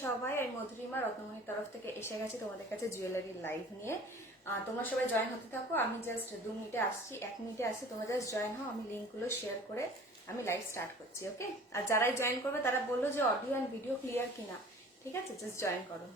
সবাই, আমি মধুরিমা রত্নমণির তরফ থেকে এসে গেছি তোমাদের কাছে জুয়েলারি লাইভ নিয়ে। তোমরা সবাই জয়েন হতে থাকো। আমি জাস্ট 2 মিনিটে আসছি, 1 মিনিটে আসছি, তোমরা জাস্ট জয়েন হও। আমি লিঙ্কগুলো শেয়ার করে আমি লাইভ স্টার্ট করছি। ওকে, আর যারাই জয়েন করবে তারা বললো যে অডিও অ্যান্ড ভিডিও ক্লিয়ার কিনা। ঠিক আছে, জাস্ট জয়েন করো।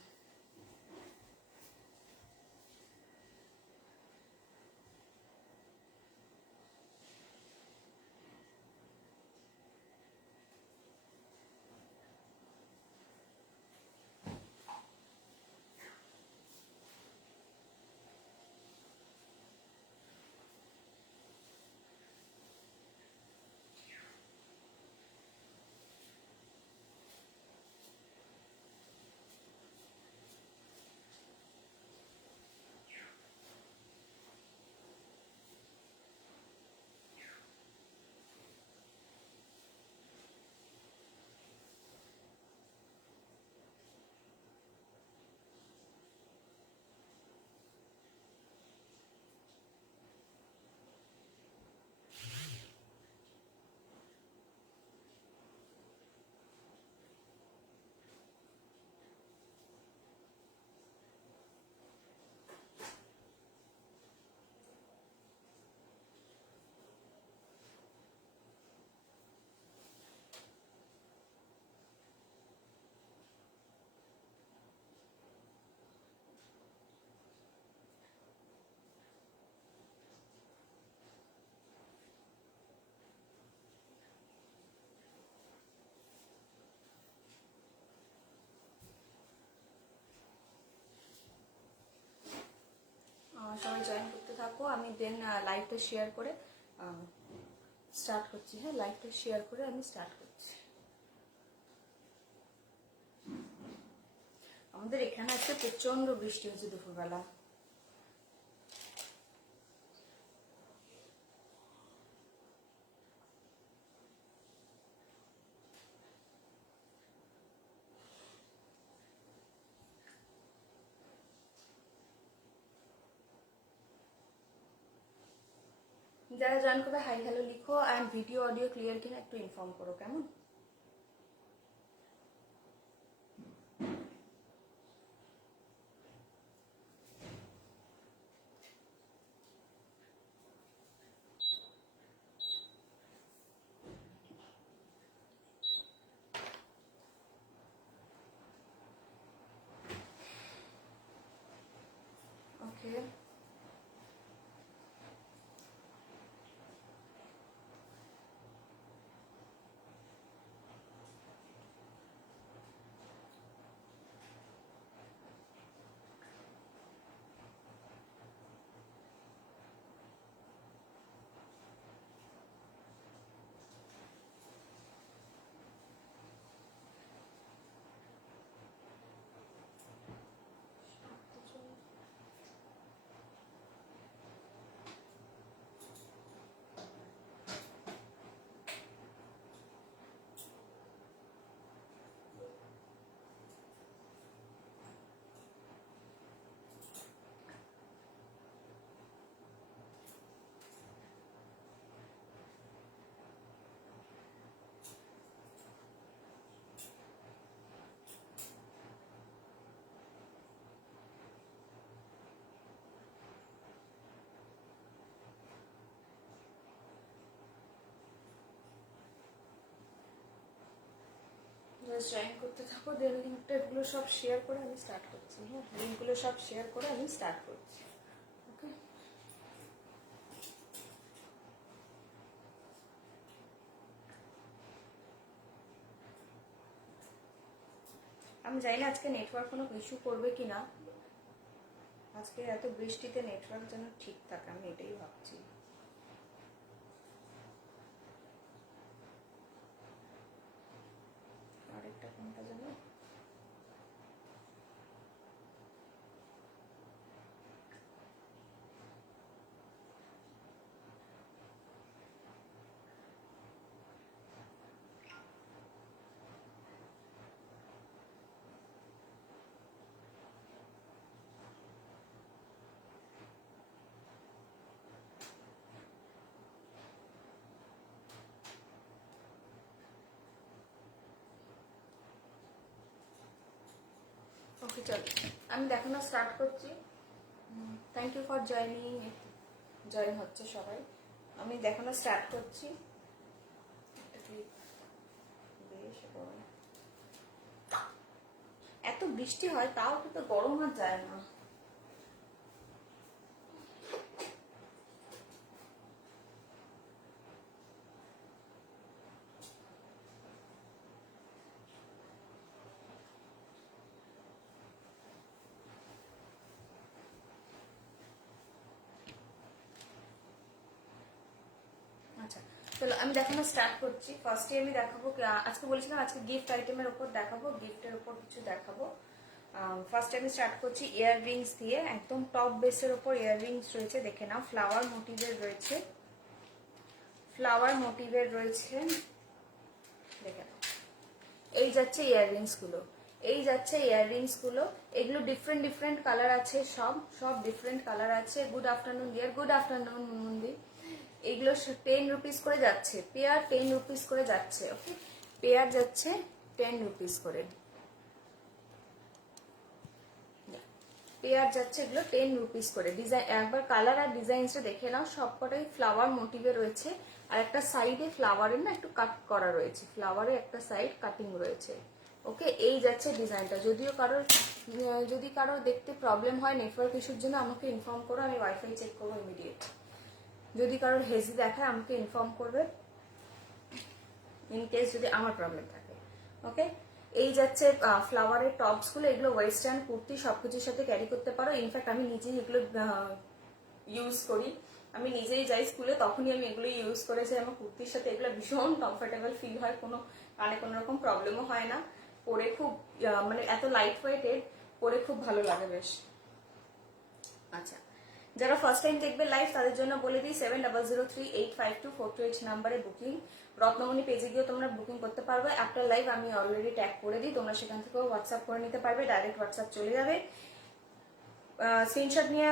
সবাই জয়েন করতে থাকো। আমি দেন লাইভটা শেয়ার করে স্টার্ট করছি। হ্যাঁ, লাইভটা শেয়ার করে আমি স্টার্ট করছি। আমাদের এখানে আজকে প্রচন্ড বৃষ্টি হচ্ছে দুপুরবেলা। যারা জয়েন করবে হাই হ্যালো লিখো, অ্যান্ড ভিডিও অডিও ক্লিয়ার কিনা একটু ইনফর্ম করো, কেমন? ওকে, জাস্ট জয়েন করতে থাকো। দেন লিঙ্কটা এগুলো সব শেয়ার করে আমি স্টার্ট করছি। হ্যাঁ, লিঙ্কগুলো সব শেয়ার করে আমি স্টার্ট করছি। ওকে, আমি জানি না আজকে নেটওয়ার্ক কোনো ইস্যু করবে কি না। আজকে এত বৃষ্টিতে নেটওয়ার্ক যেন ঠিক থাকে, আমি এটাই ভাবছি। আরেকটা কোনটা যেন, চল আমি দেখানো স্টার্ট করছি। Thank you for joining, join হচ্ছে সবাই। আমি দেখানো স্টার্ট করছি। এত বৃষ্টি হয় তাও কিন্তু গরম আর যায় না। আচ্ছা চলো আমি দেখানো স্টার্ট করছি। ফার্স্টে আমি দেখাবো, আজকে বলেছিলাম আজকে গিফট আইটেমের উপর দেখাবো, গিফটের উপর কিছু দেখাবো। ফার্স্টে আমি স্টার্ট করছি ইয়াররিংস দিয়ে। একদম টপ বেসের উপর ইয়াররিংস রয়েছে, দেখে নাও। ফ্লাওয়ার মোটিভের রয়েছে, ফ্লাওয়ার মোটিভের রয়েছে, দেখে নাও। এই যাচ্ছে ইয়াররিংস গুলো, এই যাচ্ছে ইয়াররিংস গুলো। এগুলো ডিফারেন্ট ডিফারেন্ট কালার আছে, সব সব ডিফারেন্ট কালার আছে। Good afternoon dear, good afternoon মুন্দি। এগুলো 10 রুপিস করে যাচ্ছে পেয়ার, 10 রুপিস করে যাচ্ছে। ওকে, পেয়ার যাচ্ছে 10 রুপিস করে, পেয়ার যাচ্ছে এগুলো 10 রুপিস করে। ডিজাইন একবার কালার আর ডিজাইনসটা দেখে নাও। সবকটাই ফ্লাওয়ার মোটিভে রয়েছে, আর একটা সাইডে ফ্লাওয়ারের না একটু কাট করা রয়েছে, ফ্লাওয়ারের একটা সাইড কাটিং রয়েছে। ওকে, এই যাচ্ছে ডিজাইনটা। যদি কারোর দেখতে প্রবলেম হয় নেটওয়ার্ক ইস্যুর জন্য আমাকে ইনফর্ম করো, আমি ওয়াইফাই চেক করবো ইমিডিয়েট। যদি কারোর হেজি দেখায় আমাকে ইনফর্ম করবে, ইন কেস যদি আমার প্রবলেম থাকে। ওকে, এই যাচ্ছে ফ্লাওয়ারের টপস গুলো। এগুলো ওয়েস্টার্ন কুর্তি সবকিছুর সাথে ক্যারি করতে পারো। ইনফ্যাক্ট আমি নিজেই এগুলো ইউজ করি, আমি নিজেই যাই স্কুলে তখনই আমি এগুলো ইউজ করেছি। আমার কুর্তির সাথে এগুলো ভীষণ কমফোর্টেবল ফিল হয়, কোনো কানে কোনো রকম প্রবলেমও হয় না। পরে খুব মানে এত লাইট ওয়েটেড, পরে খুব ভালো লাগে বেশ। আচ্ছা, যারা ফার্স্ট টাইম দেখবে লাইভ তাদের জন্য বলে দিই 7003852428 নাম্বারে বুকিং। রত্নমণি পেজে গিয়েও তোমরা বুকিং করতে পারবে। আফটার লাইভ আমি অলরেডি ট্যাগ করে দিই, তোমরা সেখান থেকেও হোয়াটসঅ্যাপ করে নিতে পারবে, ডাইরেক্ট হোয়াটসঅ্যাপ চলে যাবে। স্ক্রিনশট নিয়ে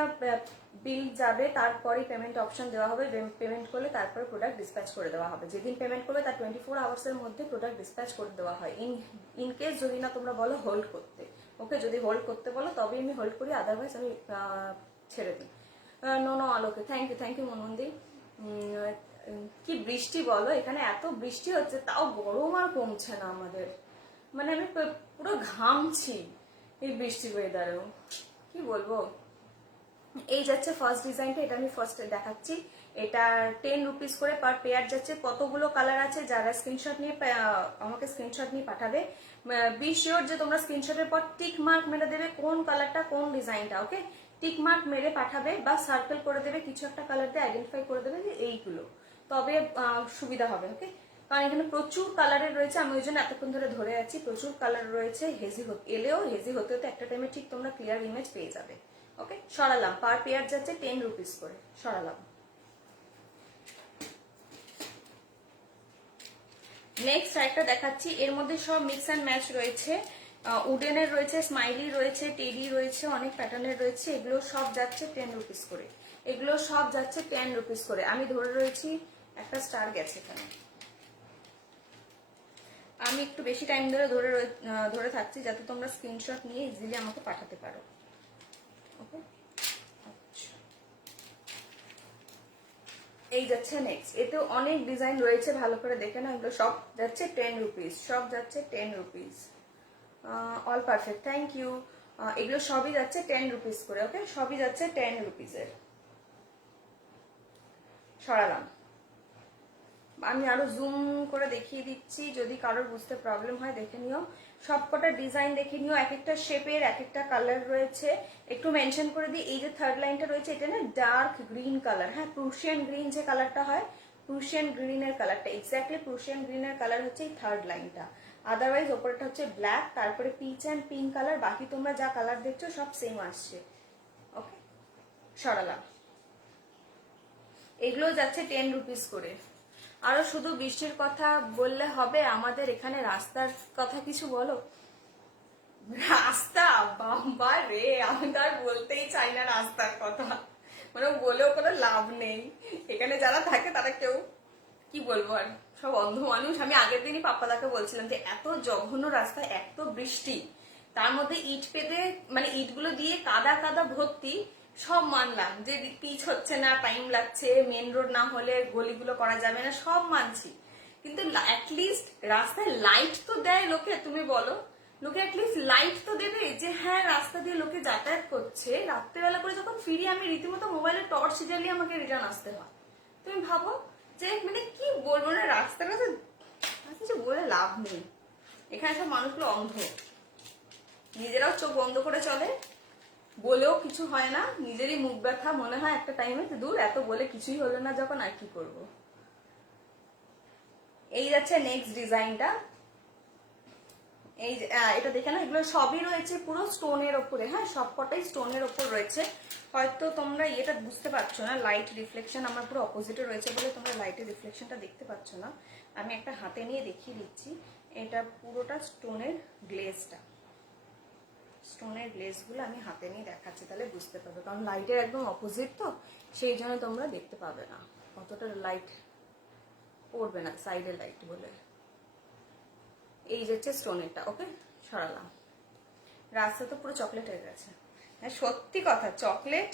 বিল যাবে, তারপরেই পেমেন্ট অপশন দেওয়া হবে। পেমেন্ট করলে তারপরে প্রোডাক্ট ডিসপ্যাচ করে দেওয়া হবে। যেদিন পেমেন্ট করবে তার 24 আওয়ার্সের মধ্যে প্রোডাক্ট ডিসপ্যাচ করে দেওয়া হয়। ইন কেস যদি না তোমরা বলো হোল্ড করতে, ওকে, যদি হোল্ড করতে বলো তবেই আমি হোল্ড করি, আদারওয়াইজ আমি ছেড়ে দিই। নো নো আলোকে, থ্যাংক ইউ মনন্দি। কি বৃষ্টি বলো, এখানে এত বৃষ্টি হচ্ছে তাও গরম আর কমছে না আমাদের। মানে আমি পুরো ঘামছি এই বৃষ্টির ওয়েদারেও, কি বলবো। এই যাচ্ছে ফার্স্ট ডিজাইনটা, এটা আমি ফার্স্ট দেখাচ্ছি। এটা 10 রুপিস করে পার পেয়ার যাচ্ছে। কতগুলো কালার আছে, যারা স্ক্রিনশট নিয়ে আমাকে স্ক্রিনশট নিয়ে পাঠাবে, বি শিওর যে তোমরা স্ক্রিনশটের পর টিক মার্ক মেরে দেবে কোন কালারটা কোন ডিজাইনটা। ওকে, টিক মার্ক মেরে পাঠাবে বা সার্কেল করে দেবে, কিছু একটা কালার দিয়ে আইডেন্টিফাই করে দেবে যে এইগুলো, তবে সুবিধা হবে। ওকে, কারণ এখানে প্রচুর কালারের রয়েছে, আমি ওই জন্য এতক্ষণ ধরে ধরে আছি। প্রচুর কালার রয়েছে, এলেও হেজি হতে হতে একটা টাইমে ঠিক তোমরা ক্লিয়ার ইমেজ পেয়ে যাবে। ওকে, সরালাম। পার পেয়ার যাচ্ছে 10 রুপিস করে, সরালাম। নেক্সট একটা দেখাচ্ছি, এর মধ্যে সব মিক্স অ্যান্ড ম্যাচ রয়েছে। উডেনের রয়েছে, স্মাইলি রয়েছে, টেডি রয়েছে, অনেক প্যাটার্নের রয়েছে। এগুলো সব যাচ্ছে 10 রুপিস করে, এগুলো সব যাচ্ছে 10 রুপিস করে। আমি ধরে রয়েছি, একটা স্টার গেছে এখানে। আমি একটু বেশি টাইম ধরে ধরে থাকছি যাতে তোমরা স্ক্রিনশট নিয়ে ইজিলি আমাকে পাঠাতে পারো। ওকে, এই যাচ্ছে নেক্সট। এতেও অনেক ডিজাইন রয়েছে, ভালো করে দেখে না। এগুলো সব যাচ্ছে 10 রুপিস, সব যাচ্ছে 10 rupees. All perfect, thank you. এগুলো সবই যাচ্ছে 10 রুপিস করে। ওকে, সবই যাচ্ছে 10 রুপিসের। সরালাম। আমি আরো জুম করে দেখিয়ে দিচ্ছি, যদি কারোর বুঝতে প্রবলেম হয় দেখে নিও। সবকটা ডিজাইন দেখে নিও, এক একটা শেপের এক একটা কালার রয়েছে। একটু মেনশন করে দিই, এই যে থার্ড লাইনটা রয়েছে এটা না ডার্ক গ্রিন কালার। হ্যাঁ, প্রুশিয়ান গ্রিন যে কালারটা হয়, প্রুশিয়ান গ্রিনের কালারটা, এক্স্যাক্টলি প্রুশিয়ান গ্রিনের কালার হচ্ছে এই থার্ড লাইনটা। আদারওয়াইজ ওপরটা হচ্ছে ব্ল্যাক, তারপরে পিচ অ্যান্ড পিঙ্ক কালার। বাকি তোমরা যা কালার দেখছো সব সেম আসছে। ওকে, সরালাম। এগুলো যাচ্ছে 10 রুপিস করে। আরো শুধু বৃষ্টির কথা বললে হবে, আমাদের এখানে রাস্তার কথা কিছু বলো। রাস্তা বাবা রে, আমি তো আর বলতেই চাই না রাস্তার কথা, মানে বলেও কোনো লাভ নেই। এখানে যারা থাকে তারা কেউ, কি বলবো আর, সব অন্ধ মানুষ। আমি আগের দিনই পাপ্পাদাকে বলছিলাম যে এত জঘন্য রাস্তা, এত বৃষ্টি, তার মধ্যে ইট পেতে মানে ইটগুলো দিয়ে কাদা কাদা ভর্তি, সব মানলাম যে পিচ হচ্ছে না, টাইম লাগছে, মেন রোড না হলে গলিগুলো করা যাবে না, সব মানছি, কিন্তু অ্যাটলিস্ট রাস্তায় লাইট তো দেয় লোকে, তুমি বলো, লোকে অ্যাটলিস্ট লাইট তো দেবে যে হ্যাঁ রাস্তা দিয়ে লোকে যাতায়াত করছে। রাত্রেবেলা করে যখন ফিরি আমি রীতিমতো মোবাইলে টর্চ জ্বালিয়ে আমাকে রিটার্ন আসতে হয়। তুমি ভাবো যে মানে কি বলবো না, রাস্তাটা তো কিছু বলে লাভ নেই। এখানে সব মানুষগুলো অন্ধ, নিজেরাও চোখ বন্ধ করে চলে, বলেও কিছু হয় না, নিজেরই মুখ ব্যথা মনে হয় একটা টাইমে, দূর এত বলে কিছুই হলো না যখন, আর কি করব। এই যাচ্ছে নেক্সট ডিজাইনটা, এই এটা দেখে না, এগুলো সবই রয়েছে পুরো স্টোনের ওপরে, হ্যাঁ সবকটাই স্টোনের ওপর রয়েছে। হয়তো তোমরা এটা বুঝতে পারছো না, লাইট রিফ্লেকশন আমার পুরো অপোজিটে রয়েছে বলে তোমরা লাইটের রিফ্লেকশনটা দেখতে পাচ্ছ না। আমি একটা হাতে নিয়ে দেখিয়ে দিচ্ছি, এটা পুরোটা স্টোনের গ্লেজটা, স্টোনের গ্লেজগুলো আমি হাতে নিয়ে দেখাচ্ছি, তাহলে বুঝতে পারবে, কারণ লাইটের একদম অপোজিট তো, সেই জন্য তোমরা দেখতে পাবে না, অতটা লাইট পড়বে না সাইডের লাইট বলে। এই যাচ্ছে স্টোনেরটা, ওকে সরালাম। রাস্তা তো পুরো চকলেট হয়ে গেছে, হ্যাঁ সত্যি কথা, চকলেট।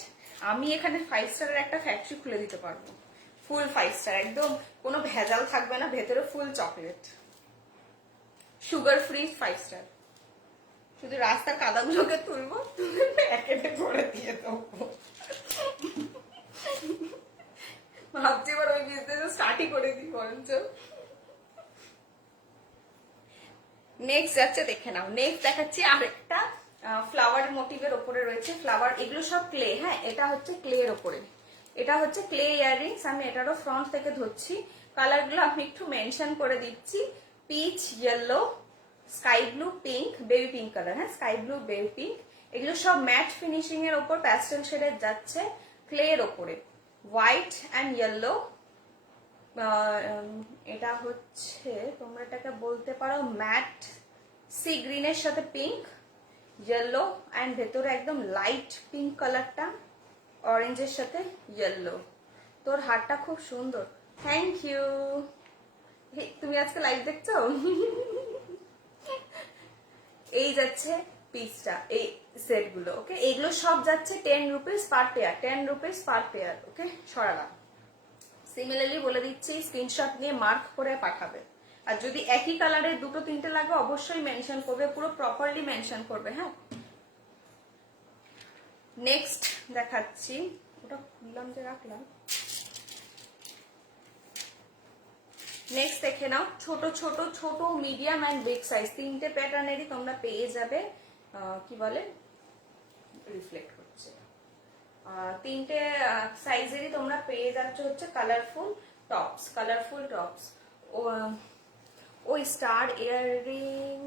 আমি এখানে 5 স্টারের একটা ফ্যাক্টরি খুলে দিতে পারবো, ফুল 5 স্টার, একদম কোনো ভেজাল থাকবে না, ভেতরে ফুল চকলেট, সুগার ফ্রি 5 স্টার। শুধু রাস্তার কাদাগুলোকে তুলবো, তুলে প্যাকেটে করে দিয়ে দেবো। ভাবছি এবার ওই বিজনেস স্টার্টই করে দিই বরঞ্চ। নেক্সট যাচ্ছে, দেখে নাও, নেক্সট দেখাচ্ছি আরেকটা ফ্লাওয়ার মোটিভের ওপরে রয়েছে ফ্লাওয়ার, এগুলো সব ক্লে, হ্যাঁ এটা হচ্ছে ক্লে এর ওপরে, এটা হচ্ছে ক্লে ইয়াররিংস। আমি এটারও ফ্রন্ট থেকে ধরছি, কালারগুলো আমি একটু মেনশন করে দিচ্ছি, peach, yellow, sky blue, pink, baby pink colour, হ্যাঁ স্কাই ব্লু, বেবি পিঙ্ক, এগুলো সব ম্যাট ফিনিশিং এর ওপর প্যাস্টেল শেডের যাচ্ছে, ক্লে এর ওপরে, হোয়াইট অ্যান্ড ইয়েলো। এটা হচ্ছে তোমরা এটাকে বলতে পারো ম্যাট সি গ্রিনের সাথে পিঙ্ক, ইয়েলো অ্যান্ড ভেতরে একদম লাইট পিঙ্ক কালারটা, অরেঞ্জের সাথে ইয়েলো। তোর হারটা খুব সুন্দর, থ্যাংক ইউ। তুমি আজকে লাইভ দেখছো? এই যাচ্ছে পিসটা, এই সেট গুলো, ওকে এইগুলো সব যাচ্ছে 10 rupees per pair, 10 rupees per pair, okay সরালাম। সিমিলারলি বলে দিচ্ছি, স্ক্রিনশট নিয়ে মার্ক করে পাঠাবে, আর যদি একই কালারের দুটো তিনটে লাগে অবশ্যই মেনশন করবে, পুরো প্রপারলি মেনশন করবে, হ্যাঁ। নেক্সট দেখাচ্ছি, ওটা খুললাম যে রাখলাম। নেক্সট দেখে নাও, ছোট ছোট ছোট, মিডিয়াম অ্যান্ড বিগ সাইজ, তিনটে প্যাটার্নেরই তোমরা পেয়ে যাবে, কি বলে রিফ্লেক্ট হচ্ছে, তিনটে সাইজেরই তোমরা পেয়ে যাচ্ছ হচ্ছে কালারফুল টপস, কালারফুল টপস। ওই স্টার ইয়াররিং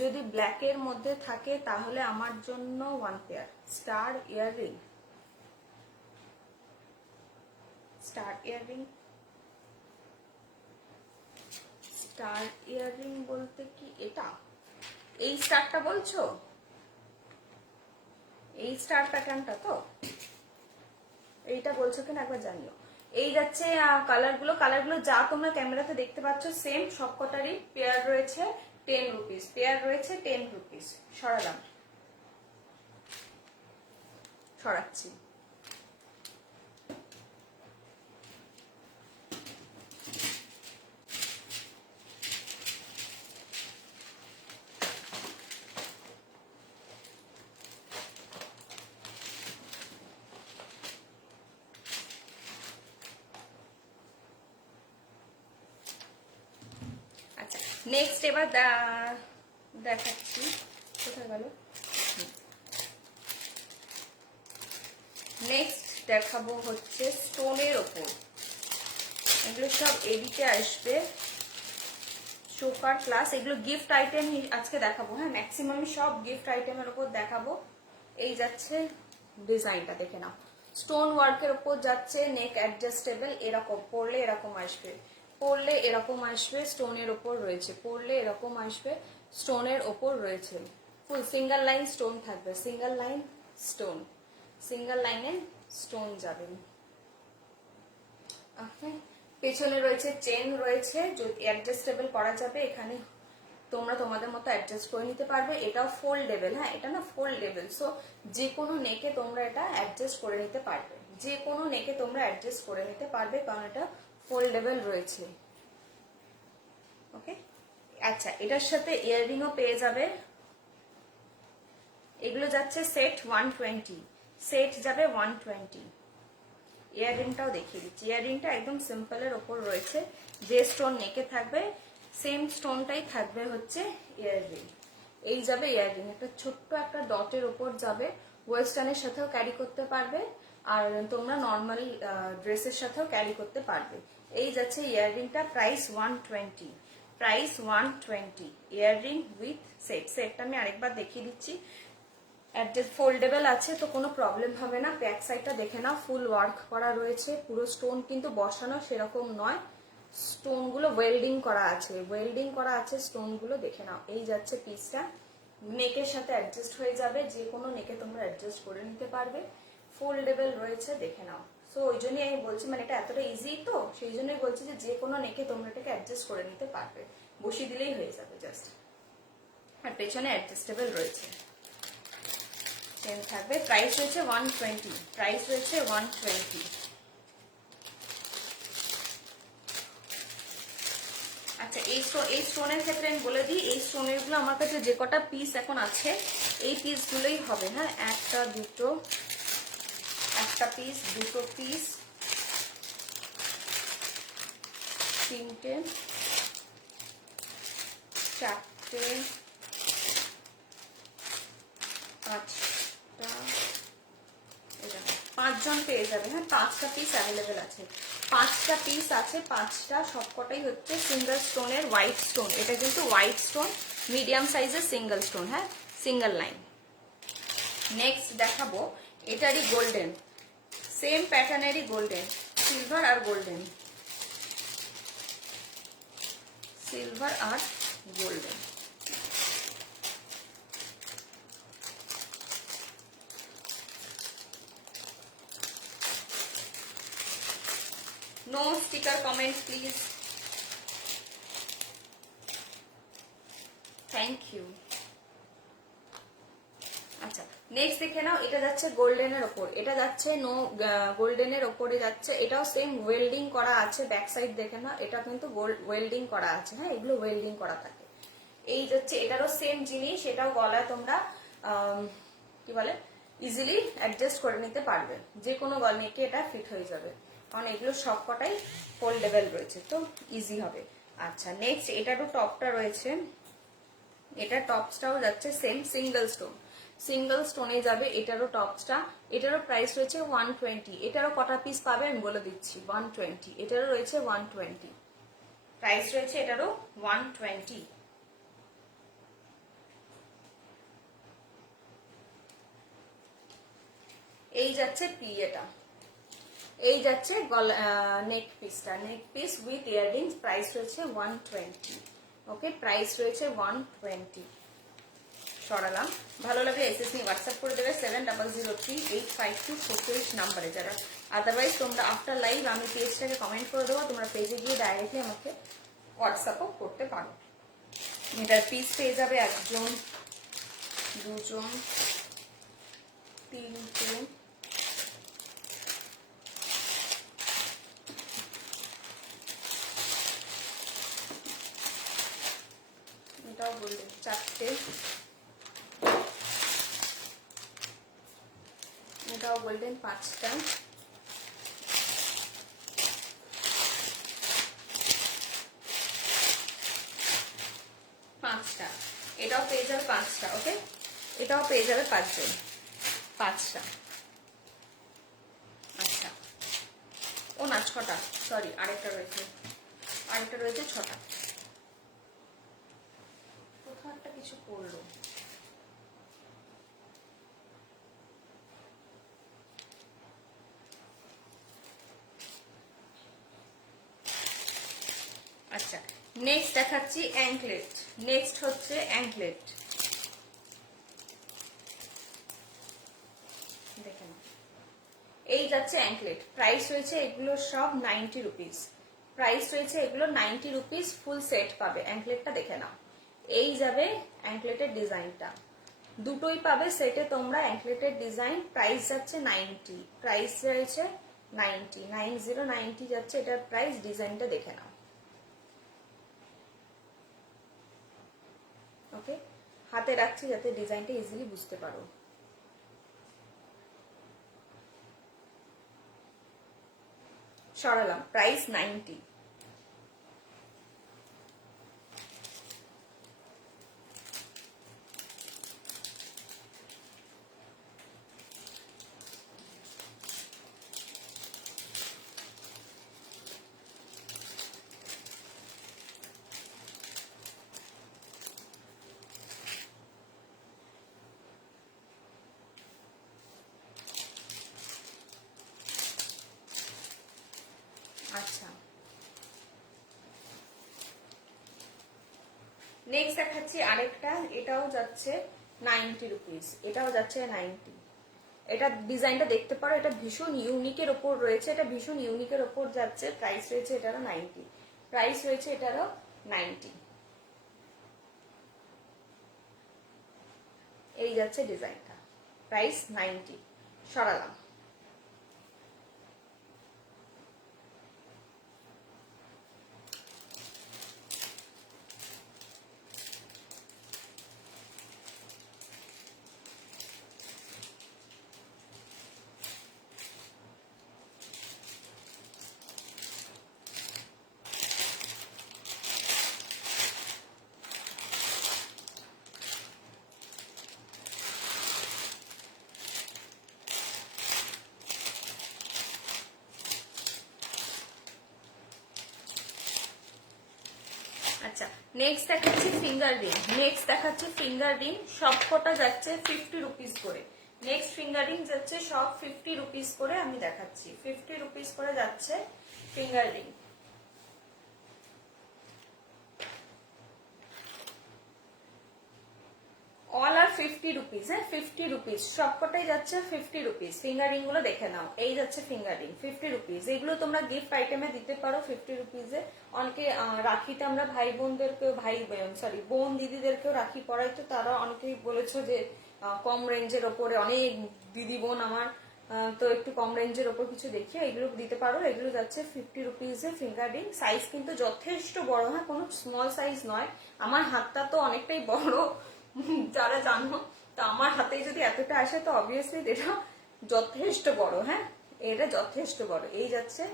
যদি ব্ল্যাকের মধ্যে থাকে তাহলে আমার জন্য 1 pair star earring, star earring, star earring বলতে কি এটা, এই স্টারটা বলছো, এই স্টার প্যাটার্নটা তো, এইটা বলছো কিনা একবার জানিও। এই যাচ্ছে কালারগুলো, কালারগুলো যা তোমরা ক্যামেরাতে দেখতে পাচ্ছ সেম, সবকটারই পেয়ার রয়েছে 10 রুপিস, পেয়ার রয়েছে 10 রুপিস। সরালাম, সরাচ্ছি। আচ্ছা নেক্সট এবার দেখাচ্ছি, কোথায় গেল, নেক্সট দেখাবো হচ্ছে স্টোনের ওপর, এগুলো সব এডিতে আসবে, চোকার প্লাস, এগুলো গিফট আইটেম আজকে দেখাবো, হ্যাঁ ম্যাক্সিমাম সব গিফট আইটেমের ওপর দেখাবো। এই যাচ্ছে ডিজাইনটা, দেখে নাও, স্টোন ওয়ার্কের ওপর যাচ্ছে, নেক অ্যাডজাস্টেবল, এরকম পরলে এরকম আসবে, পরলে এরকম আসবে, স্টোনের ওপর রয়েছে, পরলে এরকম আসবে, স্টোনের ওপর রয়েছে, ফুল সিঙ্গেল লাইন স্টোন থাকবে, সিঙ্গেল লাইন স্টোন, সিঙ্গেল লাইনে স্টোন যাবে, পেছনে রয়েছে চেন রয়েছে, অ্যাডজাস্টেবল করা যাবে, এখানে তোমরা তোমাদের মতো অ্যাডজাস্ট করে নিতে পারবে। এটাও ফোল্ডেবল, হ্যাঁ এটা না ফোল্ডেবল, সো যে কোনো নেকে তোমরা এটা অ্যাডজাস্ট করে নিতে পারবে, যে কোনো নেকে তোমরা অ্যাডজাস্ট করে নিতে পারবে, কারণ এটা ফোল্ডেবল রয়েছে। ওকে, আচ্ছা এটার সাথে ইয়াররিংও পেয়ে যাবে। এগুলো যাচ্ছে সেট 120, সেট যাবে 120। ইয়াররিংটাও দেখিয়ে দিচ্ছি, ইয়াররিংটা একদম সিম্পলের ওপর রয়েছে, যে স্টোন নেকে থাকবে সেম স্টোনটাই থাকবে হচ্ছে ইয়াররিং। এই যাবে ইয়াররিং, একটা ছোট্ট একটা ডটের ওপর যাবে, ওয়েস্টার্নের সাথেও ক্যারি করতে পারবে, আর তোমরা নর্মাল ড্রেসের সাথেও ক্যারি করতে পারবে। এই যাচ্ছে ইয়াররিংটা, price 120, price 120। Earring with set, সেটটা আমি আরেকবার দেখিয়ে দিচ্ছি। অ্যাডজাস্ট ফোল্ডেবল আছে, তো কোনো প্রবলেম হবে না। ব্যাক সাইডটা দেখে নাও, ফুল ওয়ার্ক করা রয়েছে, পুরো স্টোন কিন্তু বসানো সেরকম নয়, স্টোনগুলো ওয়েল্ডিং করা আছে, ওয়েল্ডিং করা আছে স্টোনগুলো, দেখে নাও। এই যাচ্ছে পিসটা, নেকের সাথে অ্যাডজাস্ট হয়ে যাবে, যে কোনো নেকে তোমরা অ্যাডজাস্ট করে নিতে পারবে, ফোল্ডেবল রয়েছে, দেখে নাও। সো ওই জন্যই আমি বলছি, মানে এটা এতটা ইজি তো সেই জন্যই বলছি যে কোনো নেকে তোমরা এটাকে অ্যাডজাস্ট করে নিতে পারবে, বসিয়ে দিলেই হয়ে যাবে জাস্ট। আর পেছনে অ্যাডজাস্টেবল রয়েছে, চেন থাকবে। প্রাইস রয়েছে 120, প্রাইস রয়েছে 120। আচ্ছা এই স্টোনের ক্ষেত্রে আমি বলে দিই, এই স্টোনের গুলো আমার কাছে যে কটা পিস এখন আছে এই পিসগুলোই হবে, হ্যাঁ একটা দুটো, একটা পিস, দুটো পিস, তিনটে, চারটে, পাঁচটা, এটা 5 জন পেয়ে যাবে, হ্যাঁ 5টা পিস অ্যাভেলেবেল আছে, 5টা পিস আছে, 5টা সবকটাই হচ্ছে সিঙ্গেল স্টোনের হোয়াইট স্টোন। এটা কিন্তু হোয়াইট স্টোন, মিডিয়াম সাইজের সিঙ্গেল স্টোন, হ্যাঁ সিঙ্গেল লাইন। নেক্সট দেখাবো এটারই গোল্ডেন, সেম প্যাটার্নেরই গোল্ডেন, সিলভার আর গোল্ডেন, সিলভার আর golden. No sticker comment please. Thank you. আচ্ছা নেক্সট দেখে নাও, এটা যাচ্ছে গোল্ডেনের ওপর, এটা যাচ্ছে গোল্ডেনের ওপরে যাচ্ছে, এটাও সেম ওয়েল্ডিং করা আছে, ব্যাক সাইড দেখে নাও, এটা কিন্তু ওয়েল্ডিং করা আছে, হ্যাঁ এগুলো ওয়েল্ডিং করা থাকে। এই যাচ্ছে এটারও সেম জিনিস, এটাও গলায় তোমরা কি বলে ইজিলি অ্যাডজাস্ট করে নিতে পারবে, যে কোনো গলনেকে এটা ফিট হয়ে যাবে, কারণ এগুলো সবকটাই ফোল্ডেবল রয়েছে, তো ইজি হবে। আচ্ছা নেক্সট এটারও টপটা রয়েছে, এটা টপসটাও যাচ্ছে সেম সিঙ্গেল স্টোন, সিঙ্গেল স্টোনে যাবে এটারও টপসটা, এটারও প্রাইস রয়েছে 120। এটারও কটা পিস পাবে আমি বলে দিচ্ছি, 120, এটারও রয়েছে 120, প্রাইস রয়েছে এটারও 120। এই যাচ্ছে এটা, এই যাচ্ছে নেক পিসটা, নেক পিস উইথ ইয়াররিংস, প্রাইস রয়েছে 120। ওকে প্রাইস রয়েছে 120। সরালাম, ভালো লাগলে এসএসসি হোয়াটসঅ্যাপ করে দেবে 7003852428 নাম্বারে। যারা আদারওয়াইজ তোমরা আফটার লাইভ আমি পেজটাকে কমেন্ট করে দেবো, তোমরা পেজে গিয়ে ডাইরেক্টলি আমাকে হোয়াটসঅ্যাপও করতে পারো। এটার পিস পেয়ে যাবে একজন, দুজন, তিনটে, এটাও বললেন চারটে, এটাও বললেন 5টা, এটাও পেয়ে যাবে 5টা। ওকে এটাও পেয়ে যাবে 5 জন, 5টা। আচ্ছা ও না 6টা, সরি আরেকটা রয়েছে, 6টা। কোথাও একটা কিছু পড়লো, আচ্ছা নেক্সট দেখাচ্ছি অ্যাঙ্কলেট, নেক্সট হচ্ছে অ্যাঙ্কলেট, দেখেন এই যাচ্ছে অ্যাঙ্কলেট, প্রাইস রয়েছে এগুলো সব 90 রুপিস, প্রাইস রয়েছে এগুলো 90 রুপিস, ফুল সেট পাবে। অ্যাঙ্কলেটটা দেখে নাও, এই যাবে অ্যাঙ্কলেটের ডিজাইনটা, দুটোই পাবে সেটে তোমরা অ্যাঙ্কলেটের ডিজাইন। প্রাইস যাচ্ছে 90, প্রাইস রয়েছে 90, 90 যাচ্ছে এটার প্রাইস। ডিজাইনটা দেখে নাও। ওকে, হাতে রাখছি যাতে ডিজাইনটা ইজিলি বুঝতে পারো। সরালাম, প্রাইস 90। আচ্ছা, নেক্সট দেখাচ্ছি আরেকটা, এটাও যাচ্ছে 90 রুপিস, এটাও যাচ্ছে 90। এটা ডিজাইনটা দেখতে পারো, এটা ভীষণ ইউনিকের ওপর রয়েছে, এটা ভীষণ ইউনিকের ওপর যাচ্ছে। প্রাইস রয়েছে এটারও 90, প্রাইস রয়েছে এটারও 90। এই যাচ্ছে ডিজাইনটা, প্রাইস 90। সরালাম। আচ্ছা, নেক্সট দেখাচ্ছি ফিঙ্গার রিং। নেক্সট দেখাচ্ছি ফিঙ্গার রিং, সবকটা যাচ্ছে 50 রুপিস করে। নেক্সট ফিঙ্গার রিং যাচ্ছে সব 50 রুপিস করে। আমি দেখাচ্ছি 50 রুপিস করে যাচ্ছে ফিঙ্গার রিং। অল আর 50 রুপিস, হ্যাঁ 50 রুপিস, সবকটাই যাচ্ছে 50 রুপিস। ফিঙ্গার রিং গুলো দেখে নাও, এই যাচ্ছে ফিঙ্গার রিং 50 রুপিস। এগুলো তোমরা গিফট আইটেমে দিতে পারো 50 রুপিসে। অনেকে রাখিতে আমরা ভাই বোনদেরকেও, বোন দিদিদেরকেও রাখি পরাই, তো তারা অনেকেই বলেছো যে কম রেঞ্জের ওপরে, অনেক দিদি বোন আমার, তো একটু কম রেঞ্জের ওপর কিছু দেখিয়ে এগুলো দিতে পারো। এগুলো যাচ্ছে 50 রুপিসে ফিঙ্গার রিং। সাইজ কিন্তু যথেষ্ট বড়, হ্যাঁ কোনো স্মল সাইজ নয়। আমার হাতটা তো অনেকটাই বড়, যারা জানো, তো আমার হাতে যদি এতটা আসে তো অবভিয়াসলি এটা যথেষ্ট বড়। হ্যাঁ, এটা যথেষ্ট বড়। এই যাচ্ছে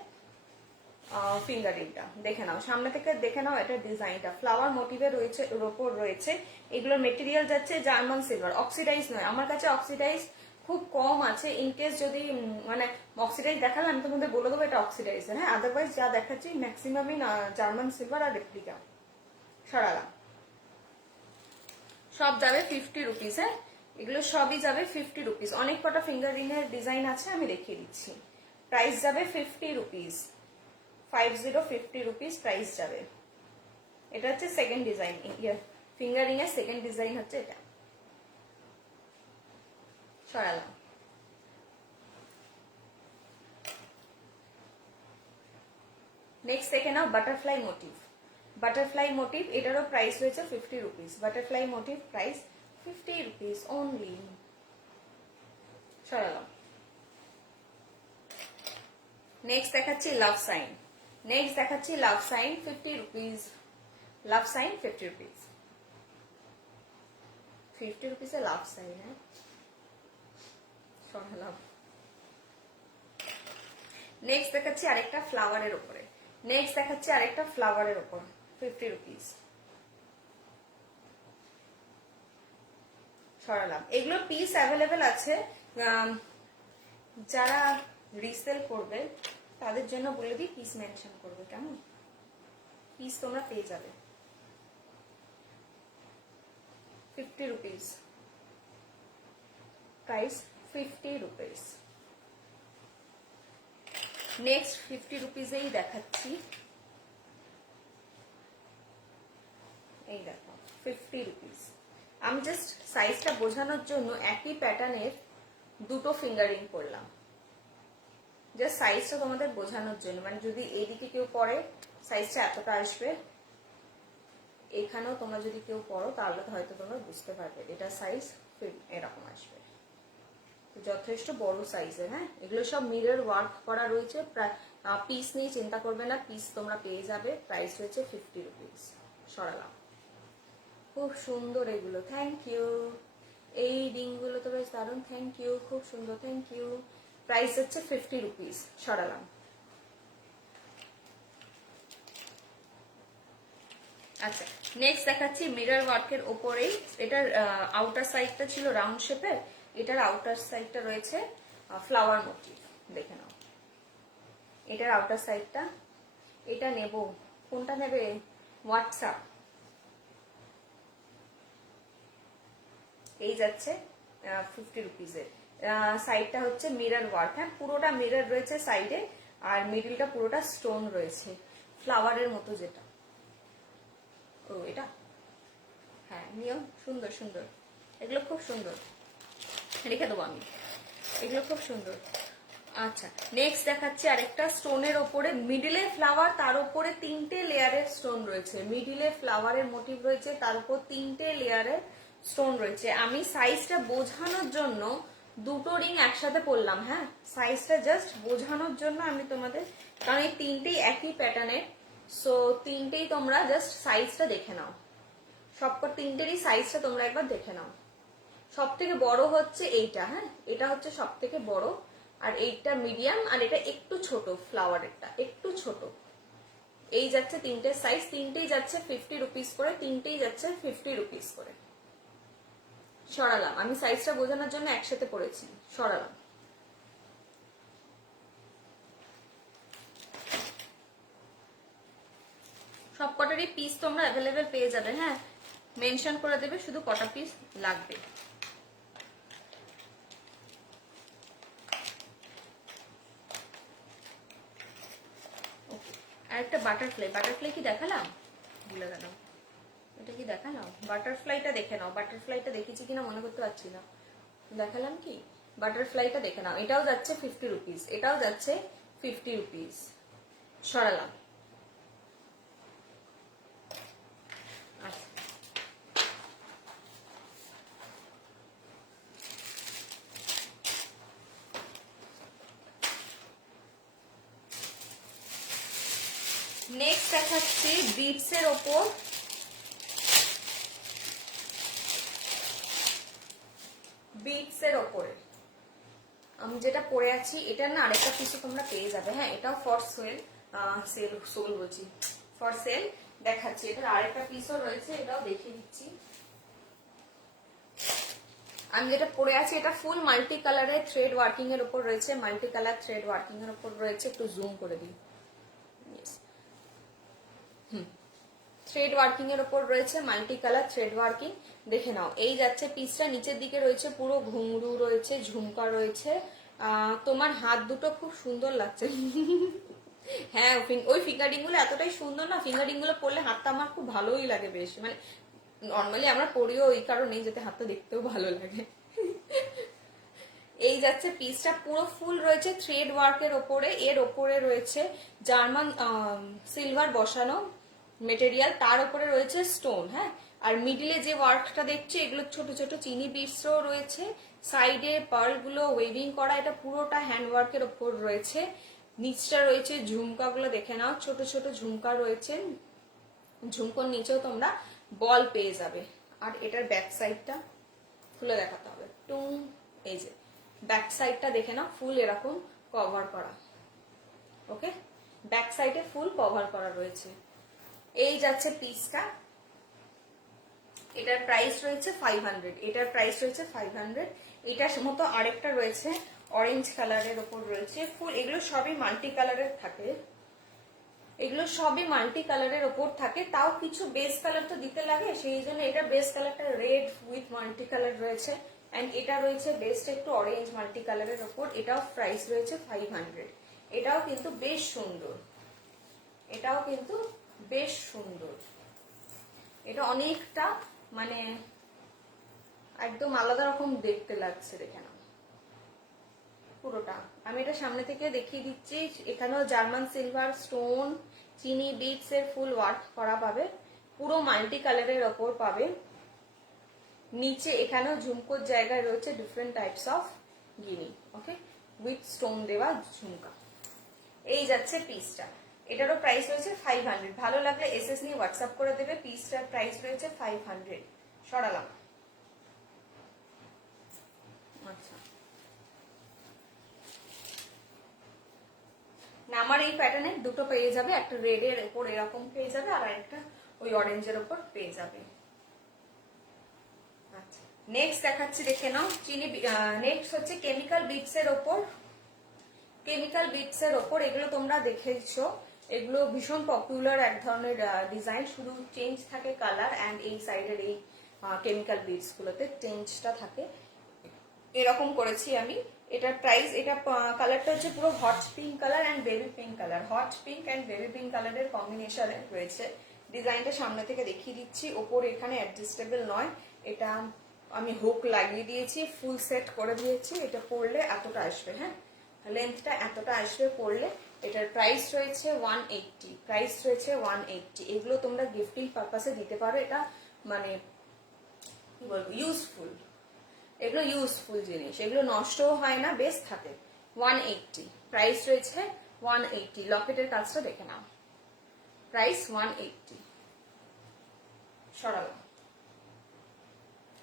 ফিঙ্গার রিংটা, দেখে নাও সামনে থেকে, দেখে নাও এটা ডিজাইনটা ফ্লাওয়ার মোটিভের রয়েছে, এর ওপর রয়েছে। এগুলোর মেটেরিয়াল যাচ্ছে জার্মান সিলভার, অক্সিডাইজ নয়। আমার কাছে অক্সিডাইজ খুব কম আছে, ইনকেস যদি মানে অক্সিডাইজ দেখালে আমি তোমাদের বলে দেবো এটা অক্সিডাইজ, হ্যাঁ। আদারওয়াইজ যা দেখাচ্ছি ম্যাক্সিমামই জার্মান সিলভার আর রেপ্লিকা। সরালাম, সব যাবে 50 রুপিস, হ্যাঁ এগুলো সবই যাবে 50 রুপিস। অনেক কটা ফিঙ্গার রিং এর ডিজাইন আছে, আমি দেখিয়ে দিচ্ছি। প্রাইস যাবে 50 রুপিস, 50 রুপিস প্রাইস যাবে। এটা হচ্ছে সেকেন্ড ডিজাইন, ফিঙ্গার রিং এর সেকেন্ড ডিজাইন হচ্ছে এটা। সরালাম। নেক্সট দেখে নাও বাটারফ্লাই মোটিভ। বাটারফ্লাই মোটিভ, এটারও প্রাইস রয়েছে 50 rupees. Butterfly motif price 50 rupees only. সরালাম। নেক্সট দেখাচ্ছি লাভ সাইন। নেক্সট দেখাচ্ছি love sign 50 rupees. Love sign 50 rupees, 50 রুপিসে লাভ সাইন, হ্যাঁ সরালাম। নেক্সট দেখাচ্ছি আরেকটা ফ্লাওয়ারের উপরে। নেক্সট দেখাচ্ছি আরেকটা ফ্লাওয়ারের উপর 50 রুপিস। সরালাম। এগুলো পিস অ্যাভেলেবেল আছে, যারা রিসেল করবে তাদের জন্য বলে দিই পিস মেনশন করবে, কেমন? পিস তোমরা পেয়ে যাবে 50 রুপিস, প্রাইস 50 রুপিস। নেক্সট 50 রুপিসেই দেখাচ্ছি, এই দেখো 50 রুপিস। আমি জাস্ট সাইজটা বোঝানোর জন্য একই প্যাটার্নের দুটো ফিঙ্গারিং করলাম, জাস্ট সাইজটা তোমাদের বোঝানোর জন্য। মানে যদি এইদিকে কেউ পরে সাইজটা এতটা আসবে, এখানেও তোমরা যদি কেউ পড়ো তাহলে তো হয়তো তোমরা বুঝতে পারবে। এটা সাইজ এরকম আসবে, যথেষ্ট বড় সাইজের। হ্যাঁ, এগুলো সব মিরর ওয়ার্ক করা রয়েছে। পিস নিয়ে চিন্তা করবে না, পিস তোমরা পেয়ে যাবে। প্রাইস রয়েছে 50 রুপিস। সরালাম, খুব সুন্দর এগুলো। Thank you. এই রিংগুলো তো বেশ দারুণ, থ্যাংক ইউ, খুব সুন্দর, থ্যাংক ইউ। প্রাইস হচ্ছে 50 রুপিস। সরালাম। আচ্ছা, নেক্সট দেখাচ্ছি মিরর ওয়ার্কের ওপরেই। এটার আউটার সাইডটা ছিল রাউন্ড শেপের, এটার আউটার সাইডটা রয়েছে ফ্লাওয়ার মোটিভ। দেখে নাও এটার আউটার সাইডটা। এটা নেব, কোনটা নেবে? হোয়াটসঅ্যাপ। এই যাচ্ছে 50 রুপিজের। সাইডটা হচ্ছে মিরর ওয়ার্ক। হ্যাঁ, পুরোটা মিরর রয়েছে সাইডে, আর মিডিলটা পুরোটা স্টোন রয়েছে ফ্লাওয়ারের মতো। যেটা ও এটা, হ্যাঁ নিও, সুন্দর সুন্দর এগুলো, খুব সুন্দর। রেখে দেবো আমি, এগুলো খুব সুন্দর। আচ্ছা, নেক্সট দেখাচ্ছি আরেকটা স্টোনের ওপরে মিডিলে ফ্লাওয়ার, তার উপরে 3টে লেয়ারের স্টোন রয়েছে। মিডিলে ফ্লাওয়ারের মোটিভ রয়েছে, তার উপর 3টে লেয়ারের স্টোন রয়েছে। আমি সাইজটা বোঝানোর জন্য দুটো রিং একসাথে পরলাম। হ্যাঁ, সাইজটা জাস্ট বোঝানোর জন্য আমি তোমাদের, কারণ এই 3টেই একই প্যাটার্নের, সো 3টেই তোমরা জাস্ট সাইজটা দেখে নাও। সবকটা 3টেরই সাইজটা তোমরা একবার দেখে নাও। সব থেকে বড় হচ্ছে এইটা। হ্যাঁ, এটা হচ্ছে সব থেকে বড়, আর এইটা মিডিয়াম, আর এটা একটু ছোট, ফ্লাওয়ারেরটা একটু ছোট। এই যাচ্ছে 3টে সাইজ, 3টেই যাচ্ছে 50 রুপিস করে, 3টেই যাচ্ছে 50 রুপিস করে। সরালাম, আমি সাইজটা বোঝানোর জন্য একসাথে পড়েছি। সরালাম। সব কটারই পিস তোমরা অ্যাভেলেবেল পেয়ে যাবে। হ্যাঁ, মেনশন করে দেবে শুধু কটা পিস লাগবে। আর একটা বাটারফ্লাই, বাটারফ্লাই কি দেখালাম? ভুলে গেলাম, এটা কি দেখালাম? বাটারফ্লাইটা দেখে নাও, বাটারফ্লাইটা দেখেছি কিনা মনে করতে পারছি না। দেখালাম কি? বাটারফ্লাইটা দেখে নাও। এটাও যাচ্ছে 50 রুপিস, এটাও যাচ্ছে 50 রুপিস। সরালাম। নেক্সট দেখাচ্ছি বিটস এর ওপর। বিটস এর ওপরে আমি যেটা পরে আছি, এটা না আরেকটা পিসও তোমরা পেয়ে যাবে। হ্যাঁ, এটাও ফর সেল, সোল বলছি, ফর সেল দেখাচ্ছি। এটার আরেকটা পিসও রয়েছে, এটাও দেখিয়ে দিচ্ছি। আমি যেটা পরে আছি এটা ফুল মাল্টি কালারের থ্রেড ওয়ার্কিং এর উপর রয়েছে, মাল্টি কালার থ্রেড ওয়ার্কিং এর উপর রয়েছে। একটু জুম করে দিই। থ্রেড ওয়ার্কিং এর উপর রয়েছে, মাল্টি কালার থ্রেড ওয়ার্কিং। দেখে নাও, এই যাচ্ছে পিসটা, নিচের দিকে রয়েছে পুরো ঘুংরু রয়েছে, ঝুমকা রয়েছে। তোমার হাত দুটো খুব সুন্দর লাগছে। হ্যাঁ, ওই ফিঙ্গারিং গুলো এতটাই সুন্দর না, ফিঙ্গারিং গুলো পরলে হাতটা আমার খুব ভালোই লাগে বেশ। মানে নর্মালি আমরা পরিও এই কারণেই, যাতে হাতটা দেখতেও ভালো লাগে। এই যাচ্ছে পিসটা, পুরো ফুল রয়েছে থ্রেড ওয়ার্কের ওপরে। এর ওপরে রয়েছে জার্মান সিলভার বসানো মেটেরিয়াল, তার উপরে রয়েছে স্টোন। হ্যাঁ, আর মিডিলে যে ওয়ার্কটা দেখছি এগুলো ছোট ছোট চিনি বিটসও রয়েছে। সাইডে পার্ল গুলো ওয়েভিং করা, এটা পুরোটা হ্যান্ড ওয়ার্কের ওপর রয়েছে। নিচটা রয়েছে ঝুমকাগুলো দেখে নাও, ছোট ছোট ঝুমকা রয়েছে। ঝুমকোর নিচেও তোমরা বল পেয়ে যাবে। আর এটার ব্যাক সাইডটা খুলে দেখাতে হবে। টুং, এই যে ব্যাক সাইডটা দেখে নাও, ফুল এরকম কভার করা। ওকে, ব্যাক সাইডে ফুল কভার করা রয়েছে। এই যাচ্ছে পিসটা। এটার প্রাইস রয়েছে 500, এটার প্রাইস রয়েছে 500। এটার মতো আরেকটা রয়েছে অরেঞ্জ কালারের ওপর রয়েছে ফুল। এগুলো সবই মাল্টি কালারের থাকে, এগুলো সবই মাল্টি কালারের ওপর থাকে। তাও কিছু বেস কালার তো দিতে লাগে, সেই জন্য এটা বেস কালারটা রেড উইথ মাল্টি কালার রয়েছে। এন্ড এটা রয়েছে বেস্ট একটু অরেঞ্জ মাল্টি কালারের ওপর। এটাও প্রাইস রয়েছে 500। এটাও কিন্তু বেশ সুন্দর, এটাও কিন্তু বেশ সুন্দর। এটা অনেকটা মানে একদম আলাদা রকম দেখতে লাগছে, দেখে না পুরোটা। আমি এটা সামনে থেকে দেখিয়ে দিচ্ছি। এখানেও জার্মান সিলভার স্টোন, চিনি বিটস এর ফুল ওয়ার্ক করা পাবে। পুরো মাল্টি কালারের ওপর পাবে। নিচে এখানেও ঝুমকোর জায়গায় রয়েছে different types of Guinea, okay, with stone দেওয়া ঝুমকা। এই যাচ্ছে পিসটা, এটারও প্রাইস রয়েছে 500। ভালো লাগলে এসএস নিয়ে হোয়াটসঅ্যাপ করে দেবে। পিসটার প্রাইস রয়েছে 500। সরালাম। আচ্ছা, না আমার এই প্যাটার্নের দুটো পেয়ে যাবে, একটা রেড এর উপর এরকম পেয়ে যাবে আর একটা ওই অরেঞ্জের উপর পেয়ে যাবে। আচ্ছা, নেক্সট দেখাচ্ছি, দেখে নাও। নেক্সট হচ্ছে কেমিক্যাল বিটস এর ওপর। কেমিক্যাল বিটস এর ওপর এগুলো তোমরা দেখেছো, এগুলো ভীষণ পপুলার এক ধরনের ডিজাইন, শুধু চেঞ্জ থাকে কালার অ্যান্ড এই সাইডের এই কেমিক্যাল বিটস গুলোতে চেঞ্জটা থাকে। এরকম করেছি আমি। এটার প্রাইস, এটা কালারটা হচ্ছে পুরো hot pink colour and baby pink colour, hot pink and baby pink কালারের কম্বিনেশনে রয়েছে। ডিজাইনটা সামনে থেকে দেখিয়ে দিচ্ছি। ওপর এখানে অ্যাডজাস্টেবল নয়, এটা আমি হুক লাগিয়ে দিয়েছি, ফুল সেট করে দিয়েছি। এটা পরলে এতটা আসবে, হ্যাঁ, লেন্থটা এতটা আসবে পরলে। এটার প্রাইস রয়েছে 180, প্রাইস রয়েছে 180। এগুলো তোমরা গিফটিং পারপাসে দিতে পারো, এটা মানে কি বলবো, ইউজফুল, এগুলো ইউজফুল জিনিস, এগুলো নষ্টও হয় না, বেশ থাকে। 180 প্রাইস রয়েছে 180। লকেটের কাজটা দেখে নাও, প্রাইস 180। সরালাম,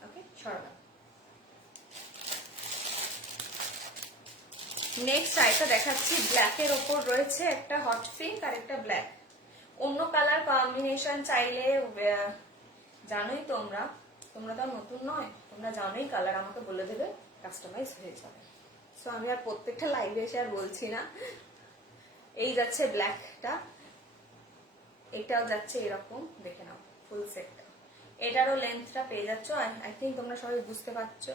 ওকে, সরালাম। নেক্সট আইটা দেখাচ্ছি, ব্ল্যাকের ওপর রয়েছে একটা হট পিঙ্ক আর একটা ব্ল্যাক। অন্য কালার কম্বিনেশন চাইলে জানোই তোমরা, তোমরা তো নতুন নয়, তোমরা জানোই কালার, আমাকে বলে দেবে, কাস্টমাইজ হয়ে যাবে। সো আমি আর প্রত্যেকটা লাইভে এসে আর বলছি না। এই যাচ্ছে ব্ল্যাকটা, এটাও যাচ্ছে এরকম, দেখে নাও ফুল সেটটা। এটারও লেন্থটা পেয়ে যাচ্ছ, আই থিঙ্ক তোমরা সবাই বুঝতে পারছো